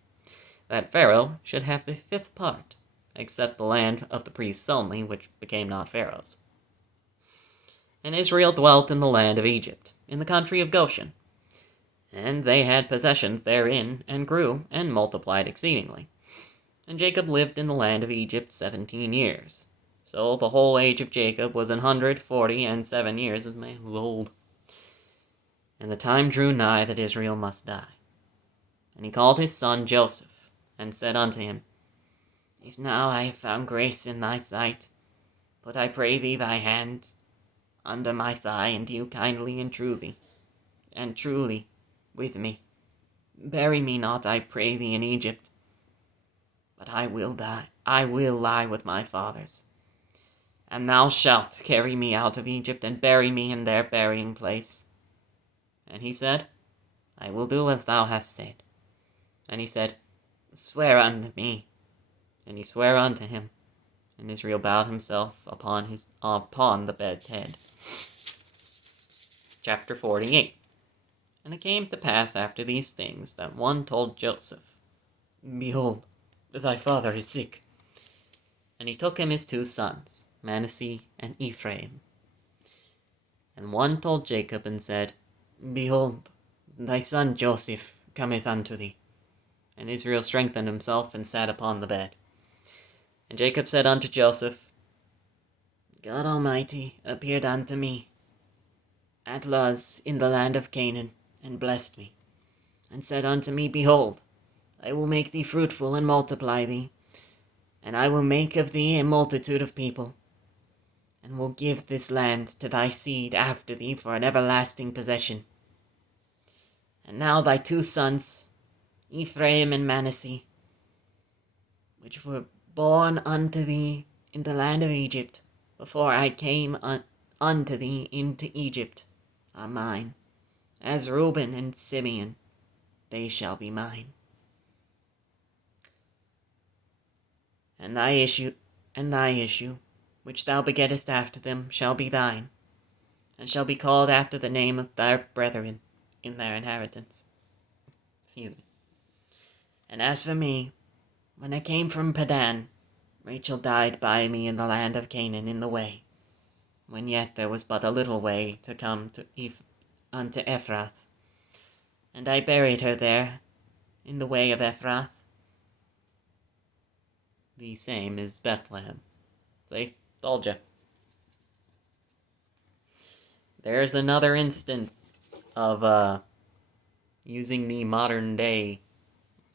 that Pharaoh should have the 5th part, except the land of the priests only, which became not Pharaoh's. And Israel dwelt in the land of Egypt, in the country of Goshen. And they had possessions therein, and grew, and multiplied exceedingly. And Jacob lived in the land of Egypt 17 years. So the whole age of Jacob was 147 years, as man was old. And the time drew nigh that Israel must die. And he called his son Joseph, and said unto him, If now I have found grace in thy sight, put I pray thee thy hand under my thigh, and deal kindly and truly with me. Bury me not, I pray thee, in Egypt, but I will lie with my fathers. and thou shalt carry me out of Egypt, and bury me in their burying place. And he said, I will do as thou hast said. And he said, Swear unto me. And he sware unto him. And Israel bowed himself upon the bed's head. Chapter 48. And it came to pass after these things that one told Joseph, Behold, thy father is sick. And he took him his 2 sons, Manasseh and Ephraim. And one told Jacob and said, Behold, thy son Joseph cometh unto thee. And Israel strengthened himself and sat upon the bed. And Jacob said unto Joseph, God Almighty appeared unto me at Luz in the land of Canaan, and blessed me, and said unto me, Behold, I will make thee fruitful and multiply thee, and I will make of thee a multitude of people, and will give this land to thy seed after thee for an everlasting possession. And now thy 2 sons, Ephraim and Manasseh, which were born unto thee in the land of Egypt, before I came unto thee into Egypt, are mine. As Reuben and Simeon, they shall be mine. And thy issue, which thou begettest after them, shall be thine, and shall be called after the name of thy brethren in their inheritance. And as for me, when I came from Padan, Rachel died by me in the land of Canaan in the way, when yet there was but a little way to come unto Ephrath. And I buried her there, in the way of Ephrath. The same is Bethlehem. See? Told ya. There's another instance of using the modern day,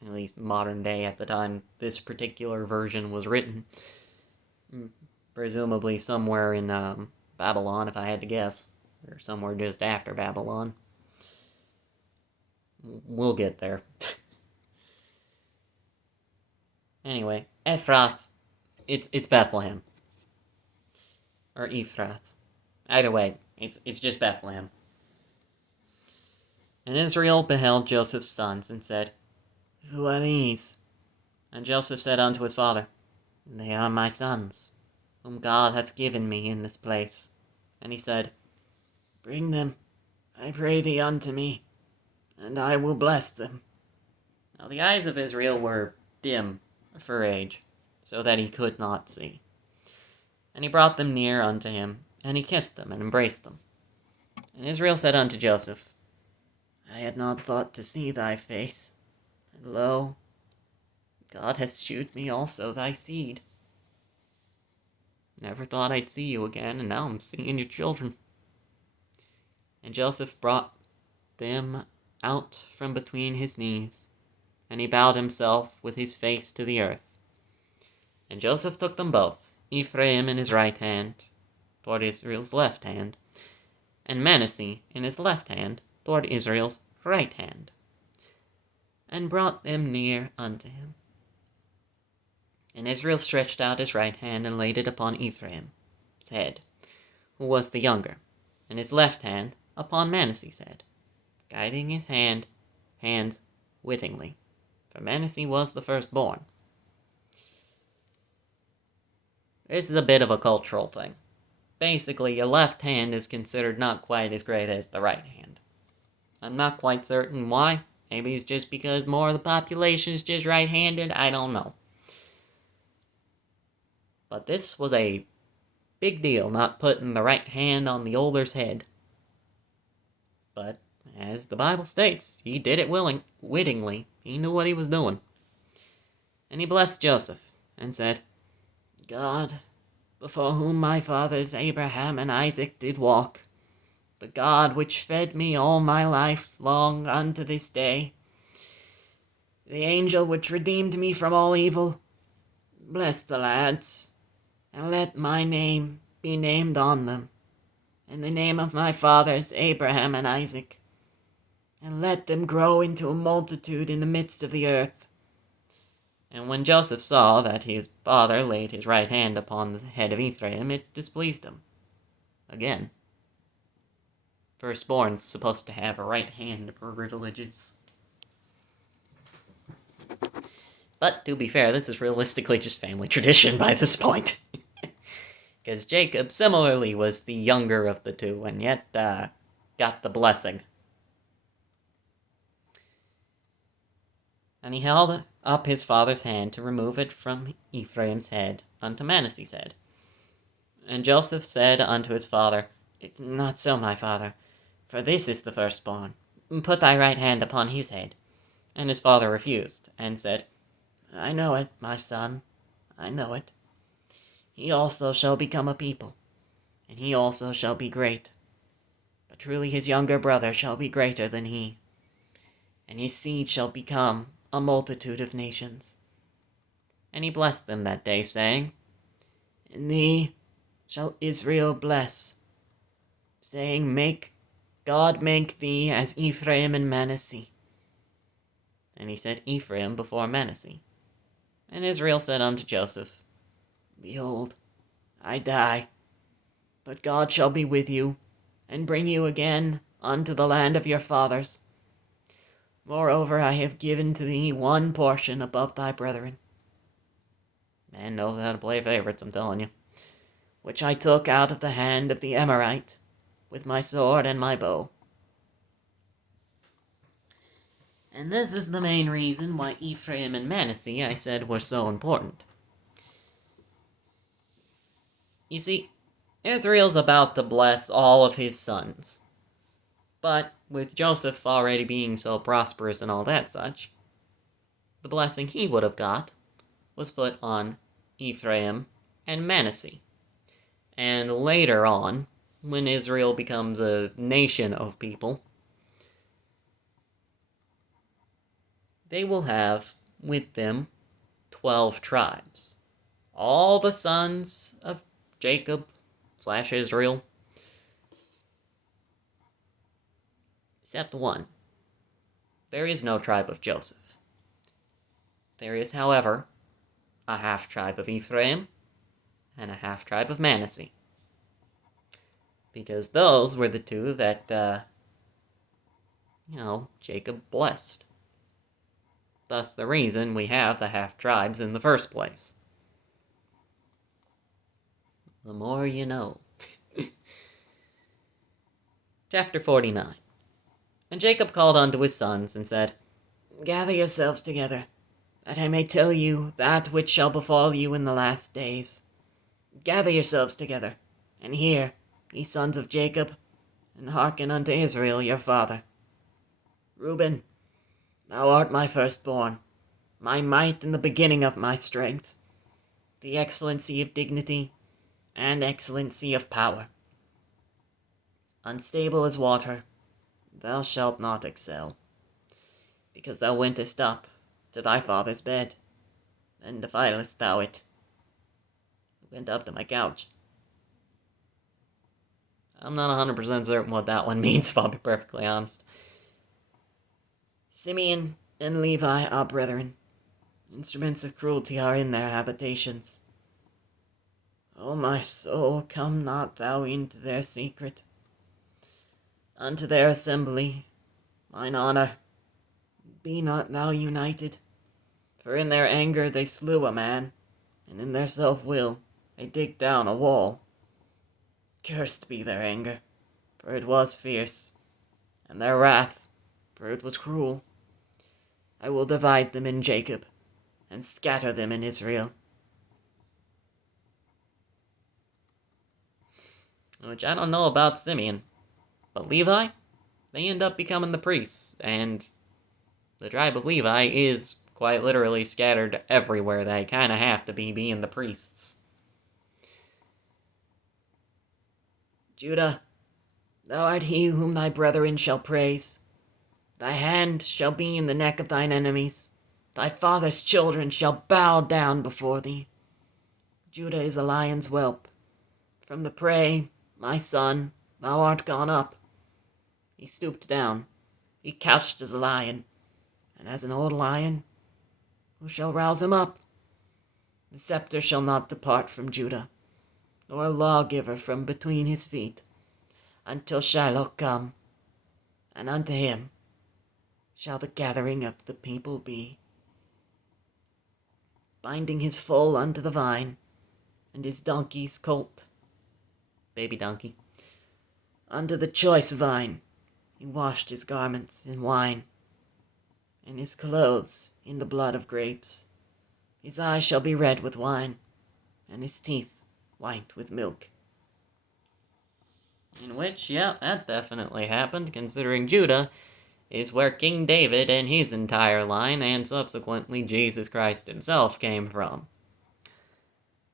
at least modern day at the time this particular version was written, presumably somewhere in Babylon, if I had to guess, or somewhere just after Babylon. We'll get there. Anyway, Ephrath, it's Bethlehem, or Ephrath. Either way, it's just Bethlehem. And Israel beheld Joseph's sons, and said, Who are these? And Joseph said unto his father, They are my sons, whom God hath given me in this place. And he said, Bring them, I pray thee, unto me, and I will bless them. Now the eyes of Israel were dim for age, so that he could not see. And he brought them near unto him, and he kissed them, and embraced them. And Israel said unto Joseph, I had not thought to see thy face, and lo, God hath shewed me also thy seed. Never thought I'd see you again, and now I'm seeing your children. And Joseph brought them out from between his knees, and he bowed himself with his face to the earth. And Joseph took them both, Ephraim in his right hand, toward Israel's left hand, and Manasseh in his left hand, toward Israel's right hand, and brought them near unto him. And Israel stretched out his right hand, and laid it upon Ephraim's head, who was the younger, and his left hand upon Manasseh's head, guiding his hands wittingly, for Manasseh was the firstborn. This is a bit of a cultural thing. Basically, your left hand is considered not quite as great as the right hand. I'm not quite certain why. Maybe it's just because more of the population is just right-handed. I don't know. But this was a big deal, not putting the right hand on the older's head. But, as the Bible states, he did it wittingly. He knew what he was doing. And he blessed Joseph, and said, God, before whom my fathers Abraham and Isaac did walk, the God which fed me all my life long unto this day, the angel which redeemed me from all evil, bless the lads, and let my name be named on them, and the name of my fathers Abraham and Isaac, and let them grow into a multitude in the midst of the earth, And when Joseph saw that his father laid his right hand upon the head of Ephraim, it displeased him. Again, firstborn's supposed to have a right hand privileges. But to be fair, this is realistically just family tradition by this point. Because Jacob similarly was the younger of the two, and yet got the blessing. And he held up his father's hand to remove it from Ephraim's head unto Manasseh's head. And Joseph said unto his father, Not so, my father, for this is the firstborn. Put thy right hand upon his head. And his father refused, and said, I know it, my son, I know it. He also shall become a people, and he also shall be great. But truly his younger brother shall be greater than he, and his seed shall become a multitude of nations. And he blessed them that day, saying, In thee shall Israel bless, saying, God make thee as Ephraim and Manasseh. And he said Ephraim before Manasseh. And Israel said unto Joseph, Behold, I die, but God shall be with you, and bring you again unto the land of your fathers. Moreover, I have given to thee one portion above thy brethren. Man knows how to play favorites, I'm telling you. Which I took out of the hand of the Amorite, with my sword and my bow. And this is the main reason why Ephraim and Manasseh, I said, were so important. You see, Israel's about to bless all of his sons. But with Joseph already being so prosperous and all that such, the blessing he would have got was put on Ephraim and Manasseh. And later on, when Israel becomes a nation of people, they will have with them 12 tribes. All the sons of Jacob / Israel, except one. There is no tribe of Joseph. There is, however, a half-tribe of Ephraim and a half-tribe of Manasseh. Because those were the two that, Jacob blessed. Thus the reason we have the half-tribes in the first place. The more you know. Chapter 49. And Jacob called unto his sons, and said, Gather yourselves together, that I may tell you that which shall befall you in the last days. Gather yourselves together, and hear, ye sons of Jacob, and hearken unto Israel your father. Reuben, thou art my firstborn, my might and the beginning of my strength, the excellency of dignity, and excellency of power. Unstable as water, thou shalt not excel, because thou wentest up to thy father's bed, then defilest thou it. Went up to my couch. I'm not 100% certain what that one means, if I'll be perfectly honest. Simeon and Levi are brethren. Instruments of cruelty are in their habitations. O my soul, come not thou into their secret. Unto their assembly, mine honor, be not thou united. For in their anger they slew a man, and in their self-will they dig down a wall. Cursed be their anger, for it was fierce, and their wrath, for it was cruel. I will divide them in Jacob, and scatter them in Israel. Which I don't know about Simeon, but Levi, they end up becoming the priests, and the tribe of Levi is quite literally scattered everywhere. They kind of have to be being the priests. Judah, thou art he whom thy brethren shall praise. Thy hand shall be in the neck of thine enemies. Thy father's children shall bow down before thee. Judah is a lion's whelp. From the prey, my son, thou art gone up. He stooped down. He couched as a lion, and as an old lion, who shall rouse him up? The scepter shall not depart from Judah, nor a lawgiver from between his feet, until Shiloh come, and unto him shall the gathering of the people be. Binding his foal unto the vine, and his donkey's colt, baby donkey, unto the choice vine, he washed his garments in wine, and his clothes in the blood of grapes. His eyes shall be red with wine, and his teeth white with milk. In which, yeah, that definitely happened, considering Judah is where King David and his entire line, and subsequently Jesus Christ himself, came from.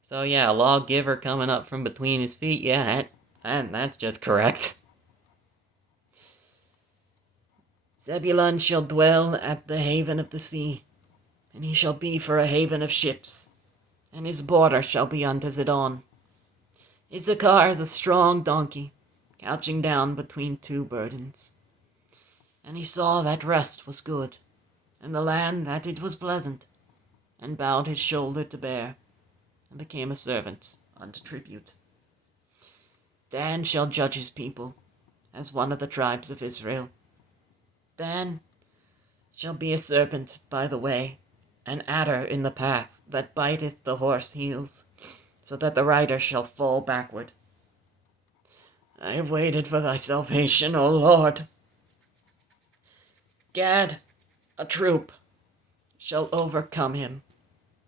So yeah, a lawgiver coming up from between his feet, yeah, that's just correct. Zebulun shall dwell at the haven of the sea, and he shall be for a haven of ships, and his border shall be unto Zidon. Issachar is a strong donkey, couching down between two burdens. And he saw that rest was good, and the land that it was pleasant, and bowed his shoulder to bear, and became a servant unto tribute. Dan shall judge his people, as one of the tribes of Israel. Dan shall be a serpent by the way, an adder in the path that biteth the horse heels, so that the rider shall fall backward. I have waited for thy salvation, O Lord. Gad, a troop, shall overcome him,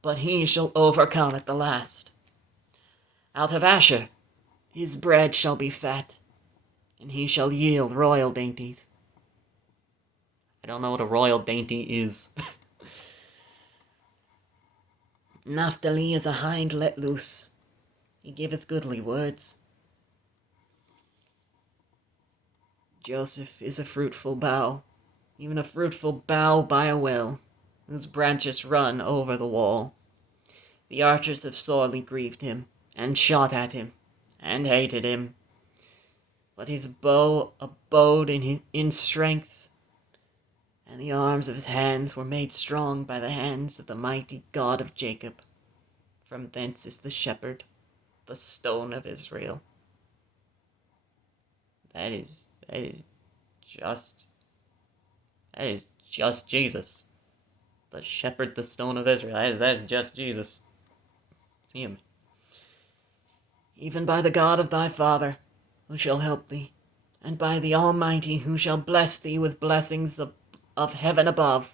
but he shall overcome at the last. Out of Asher his bread shall be fat, and he shall yield royal dainties. I don't know what a royal dainty is. Naphtali is a hind let loose. He giveth goodly words. Joseph is a fruitful bough, even a fruitful bough by a well, whose branches run over the wall. The archers have sorely grieved him, and shot at him, and hated him. But his bow abode in strength, and the arms of his hands were made strong by the hands of the mighty God of Jacob. From thence is the shepherd, the stone of Israel. That is just Jesus. The shepherd, the stone of Israel. That is just Jesus. Him. Even by the God of thy father, who shall help thee, and by the Almighty, who shall bless thee with blessings of heaven above,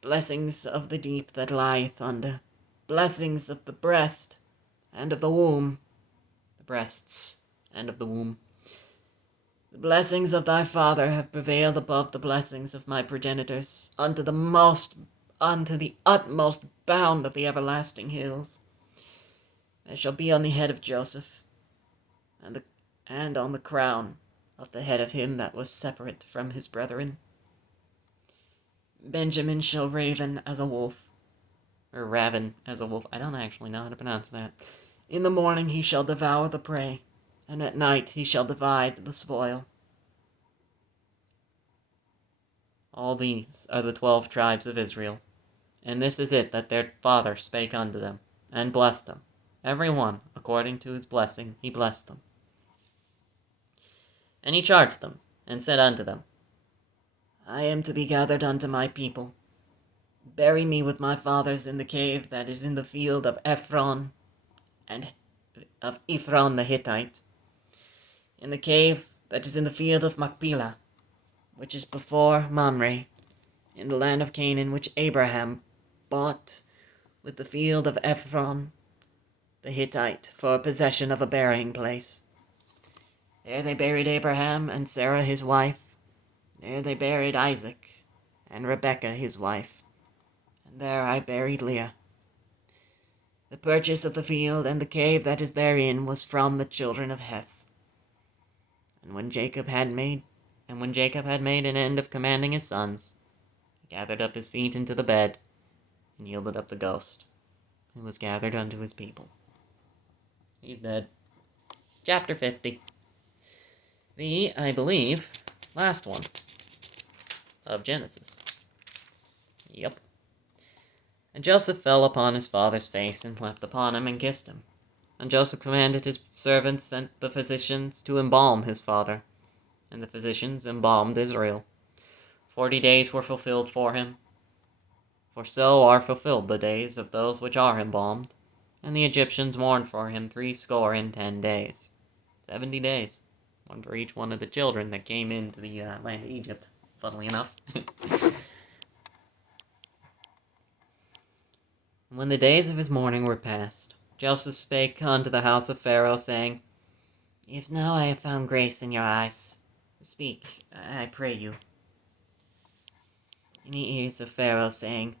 blessings of the deep that lieth under, blessings of the breast and of the womb, The breasts and of the womb. The blessings of thy father have prevailed above the blessings of my progenitors, unto the utmost bound of the everlasting hills. There shall be on the head of Joseph, and on the crown of the head of him that was separate from his brethren. Benjamin shall raven as a wolf, Or raven as a wolf. I don't actually know how to pronounce that. In the morning he shall devour the prey, and at night he shall divide the spoil. All these are the 12 tribes of Israel. And this is it that their father spake unto them, and blessed them. Every one, according to his blessing, he blessed them. And he charged them, and said unto them, I am to be gathered unto my people. Bury me with my fathers in the cave that is in the field of Ephron, and of Ephron the Hittite, in the cave that is in the field of Machpelah, which is before Mamre, in the land of Canaan, which Abraham bought with the field of Ephron the Hittite for possession of a burying place. There they buried Abraham and Sarah his wife. There they buried Isaac and Rebekah his wife. And there I buried Leah. The purchase of the field and the cave that is therein was from the children of Heth. And when Jacob had made an end of commanding his sons, he gathered up his feet into the bed, and yielded up the ghost, and was gathered unto his people. he's dead. Chapter 50. The, I believe, last one of Genesis. Yep. And Joseph fell upon his father's face, and wept upon him, and kissed him. And Joseph commanded his servants, sent the physicians to embalm his father. And the physicians embalmed Israel. 40 days were fulfilled for him. For so are fulfilled the days of those which are embalmed. And the Egyptians mourned for him 60 days. 70 days. One for each one of the children that came into the land of Egypt, funnily enough. When the days of his mourning were past, Joseph spake unto the house of Pharaoh, saying, If now I have found grace in your eyes, speak, I pray you. In the ears of Pharaoh, saying,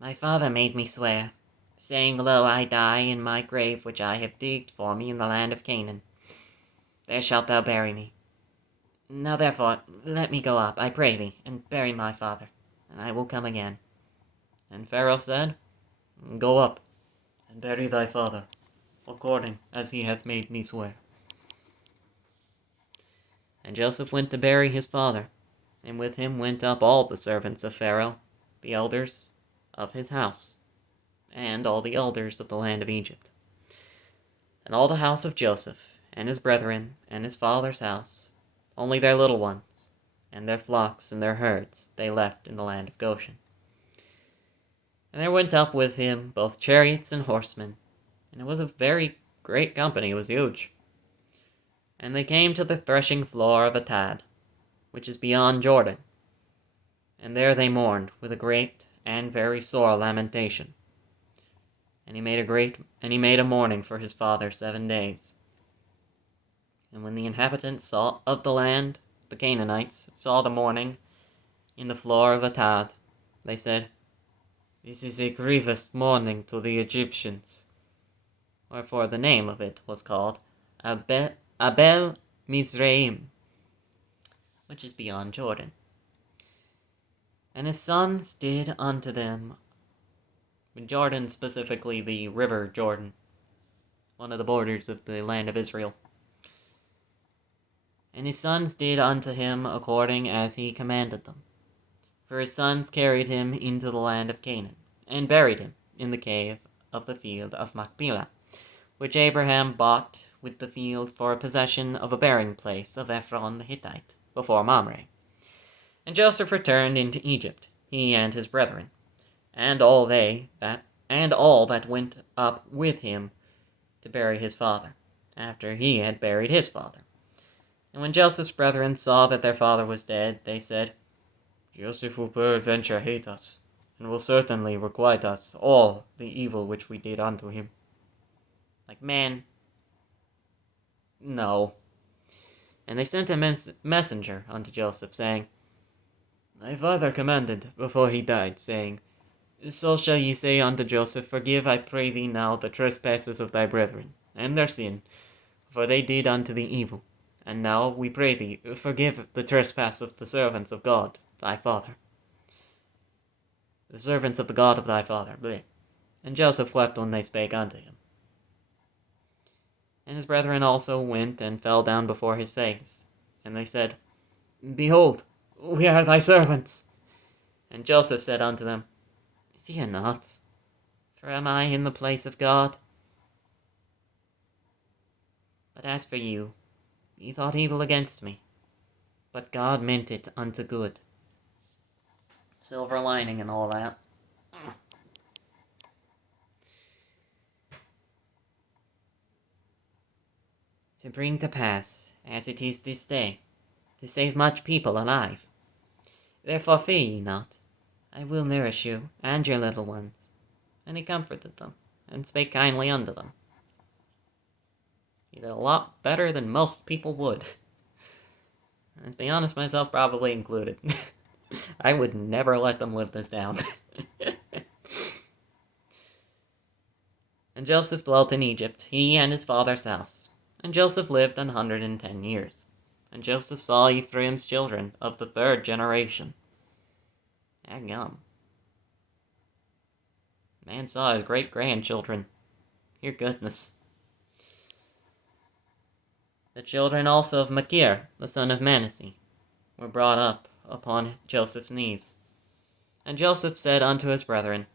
My father made me swear, saying, Lo, I die in my grave which I have digged for me in the land of Canaan. There shalt thou bury me. Now therefore let me go up, I pray thee, and bury my father, and I will come again. And Pharaoh said, Go up, and bury thy father, according as he hath made me swear. And Joseph went to bury his father, and with him went up all the servants of Pharaoh, the elders of his house, and all the elders of the land of Egypt. And all the house of Joseph, and his brethren, and his father's house, only their little ones, and their flocks and their herds, they left in the land of Goshen. And there went up with him both chariots and horsemen, and it was a very great company, it was huge. And they came to the threshing floor of Atad, which is beyond Jordan. And there they mourned with a great and very sore lamentation. And he made a mourning for his father 7 days. And when the inhabitants of the land, the Canaanites, saw the mourning in the floor of Atad, they said, This is a grievous mourning to the Egyptians. Wherefore the name of it was called Abel Mizraim, which is beyond Jordan. And his sons did unto them, Jordan specifically the river Jordan, one of the borders of the land of Israel. And his sons did unto him according as he commanded them. For his sons carried him into the land of Canaan, and buried him in the cave of the field of Machpelah, which Abraham bought with the field for a possession of a burying place of Ephron the Hittite, before Mamre. And Joseph returned into Egypt, he and his brethren, and all that went up with him to bury his father, after he had buried his father. And when Joseph's brethren saw that their father was dead, they said, Joseph will peradventure hate us, and will certainly requite us all the evil which we did unto him. Like, man, no. And they sent a messenger unto Joseph, saying, Thy father commanded before he died, saying, So shall ye say unto Joseph, Forgive, I pray thee now, the trespasses of thy brethren, and their sin, for they did unto thee evil. And now, we pray thee, forgive the trespass of the servants of God, thy father. The servants of the God of thy father. Bleh. And Joseph wept when they spake unto him. And his brethren also went and fell down before his face. And they said, Behold, we are thy servants. And Joseph said unto them, Fear not, for am I in the place of God? But as for you, ye thought evil against me, but God meant it unto good. Silver lining and all that. To bring to pass, as it is this day, to save much people alive. Therefore fear ye not, I will nourish you and your little ones. And he comforted them, and spake kindly unto them. He did a lot better than most people would. And to be honest, myself probably included. I would never let them live this down. And Joseph dwelt in Egypt, he and his father's house. And Joseph lived 110 years. And Joseph saw Ephraim's children of the 3rd generation. Agam. Man saw his great-grandchildren. Your goodness. The children also of Machir, the son of Manasseh, were brought up upon Joseph's knees. And Joseph said unto his brethren,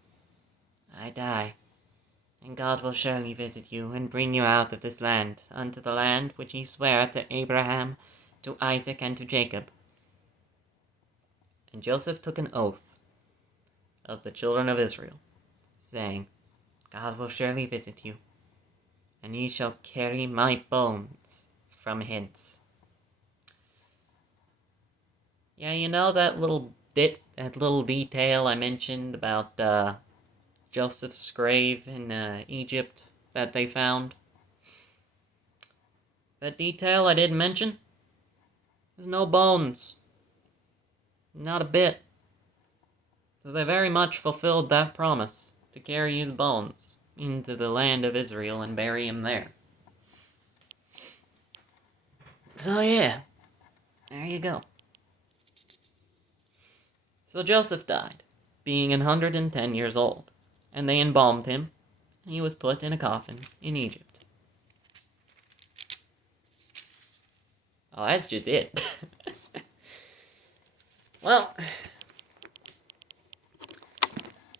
I die, and God will surely visit you and bring you out of this land unto the land which he sware to Abraham, to Isaac, and to Jacob. And Joseph took an oath of the children of Israel, saying, God will surely visit you, and ye shall carry my bones from hence. Yeah, you know that little detail I mentioned about Joseph's grave in Egypt that they found? That detail I didn't mention? There's no bones. Not a bit. So they very much fulfilled that promise to carry his bones into the land of Israel and bury him there. So yeah, there you go. So Joseph died, being 110 years old, and they embalmed him, and he was put in a coffin in Egypt. Oh, that's just it. Well,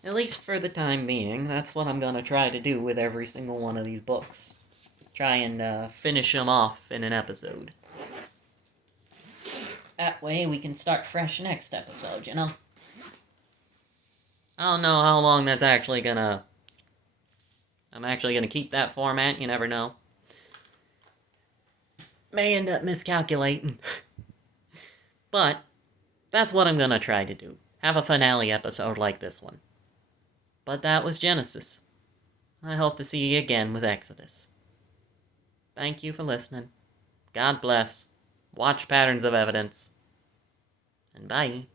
at least for the time being, that's what I'm gonna try to do with every single one of these books. Try and finish them off in an episode. That way we can start fresh next episode, you know? I don't know how long that's actually gonna... I'm actually gonna keep that format, you never know. May end up miscalculating. But, that's what I'm gonna try to do. Have a finale episode like this one. But that was Genesis. I hope to see you again with Exodus. Thank you for listening. God bless. Watch Patterns of Evidence. And bye.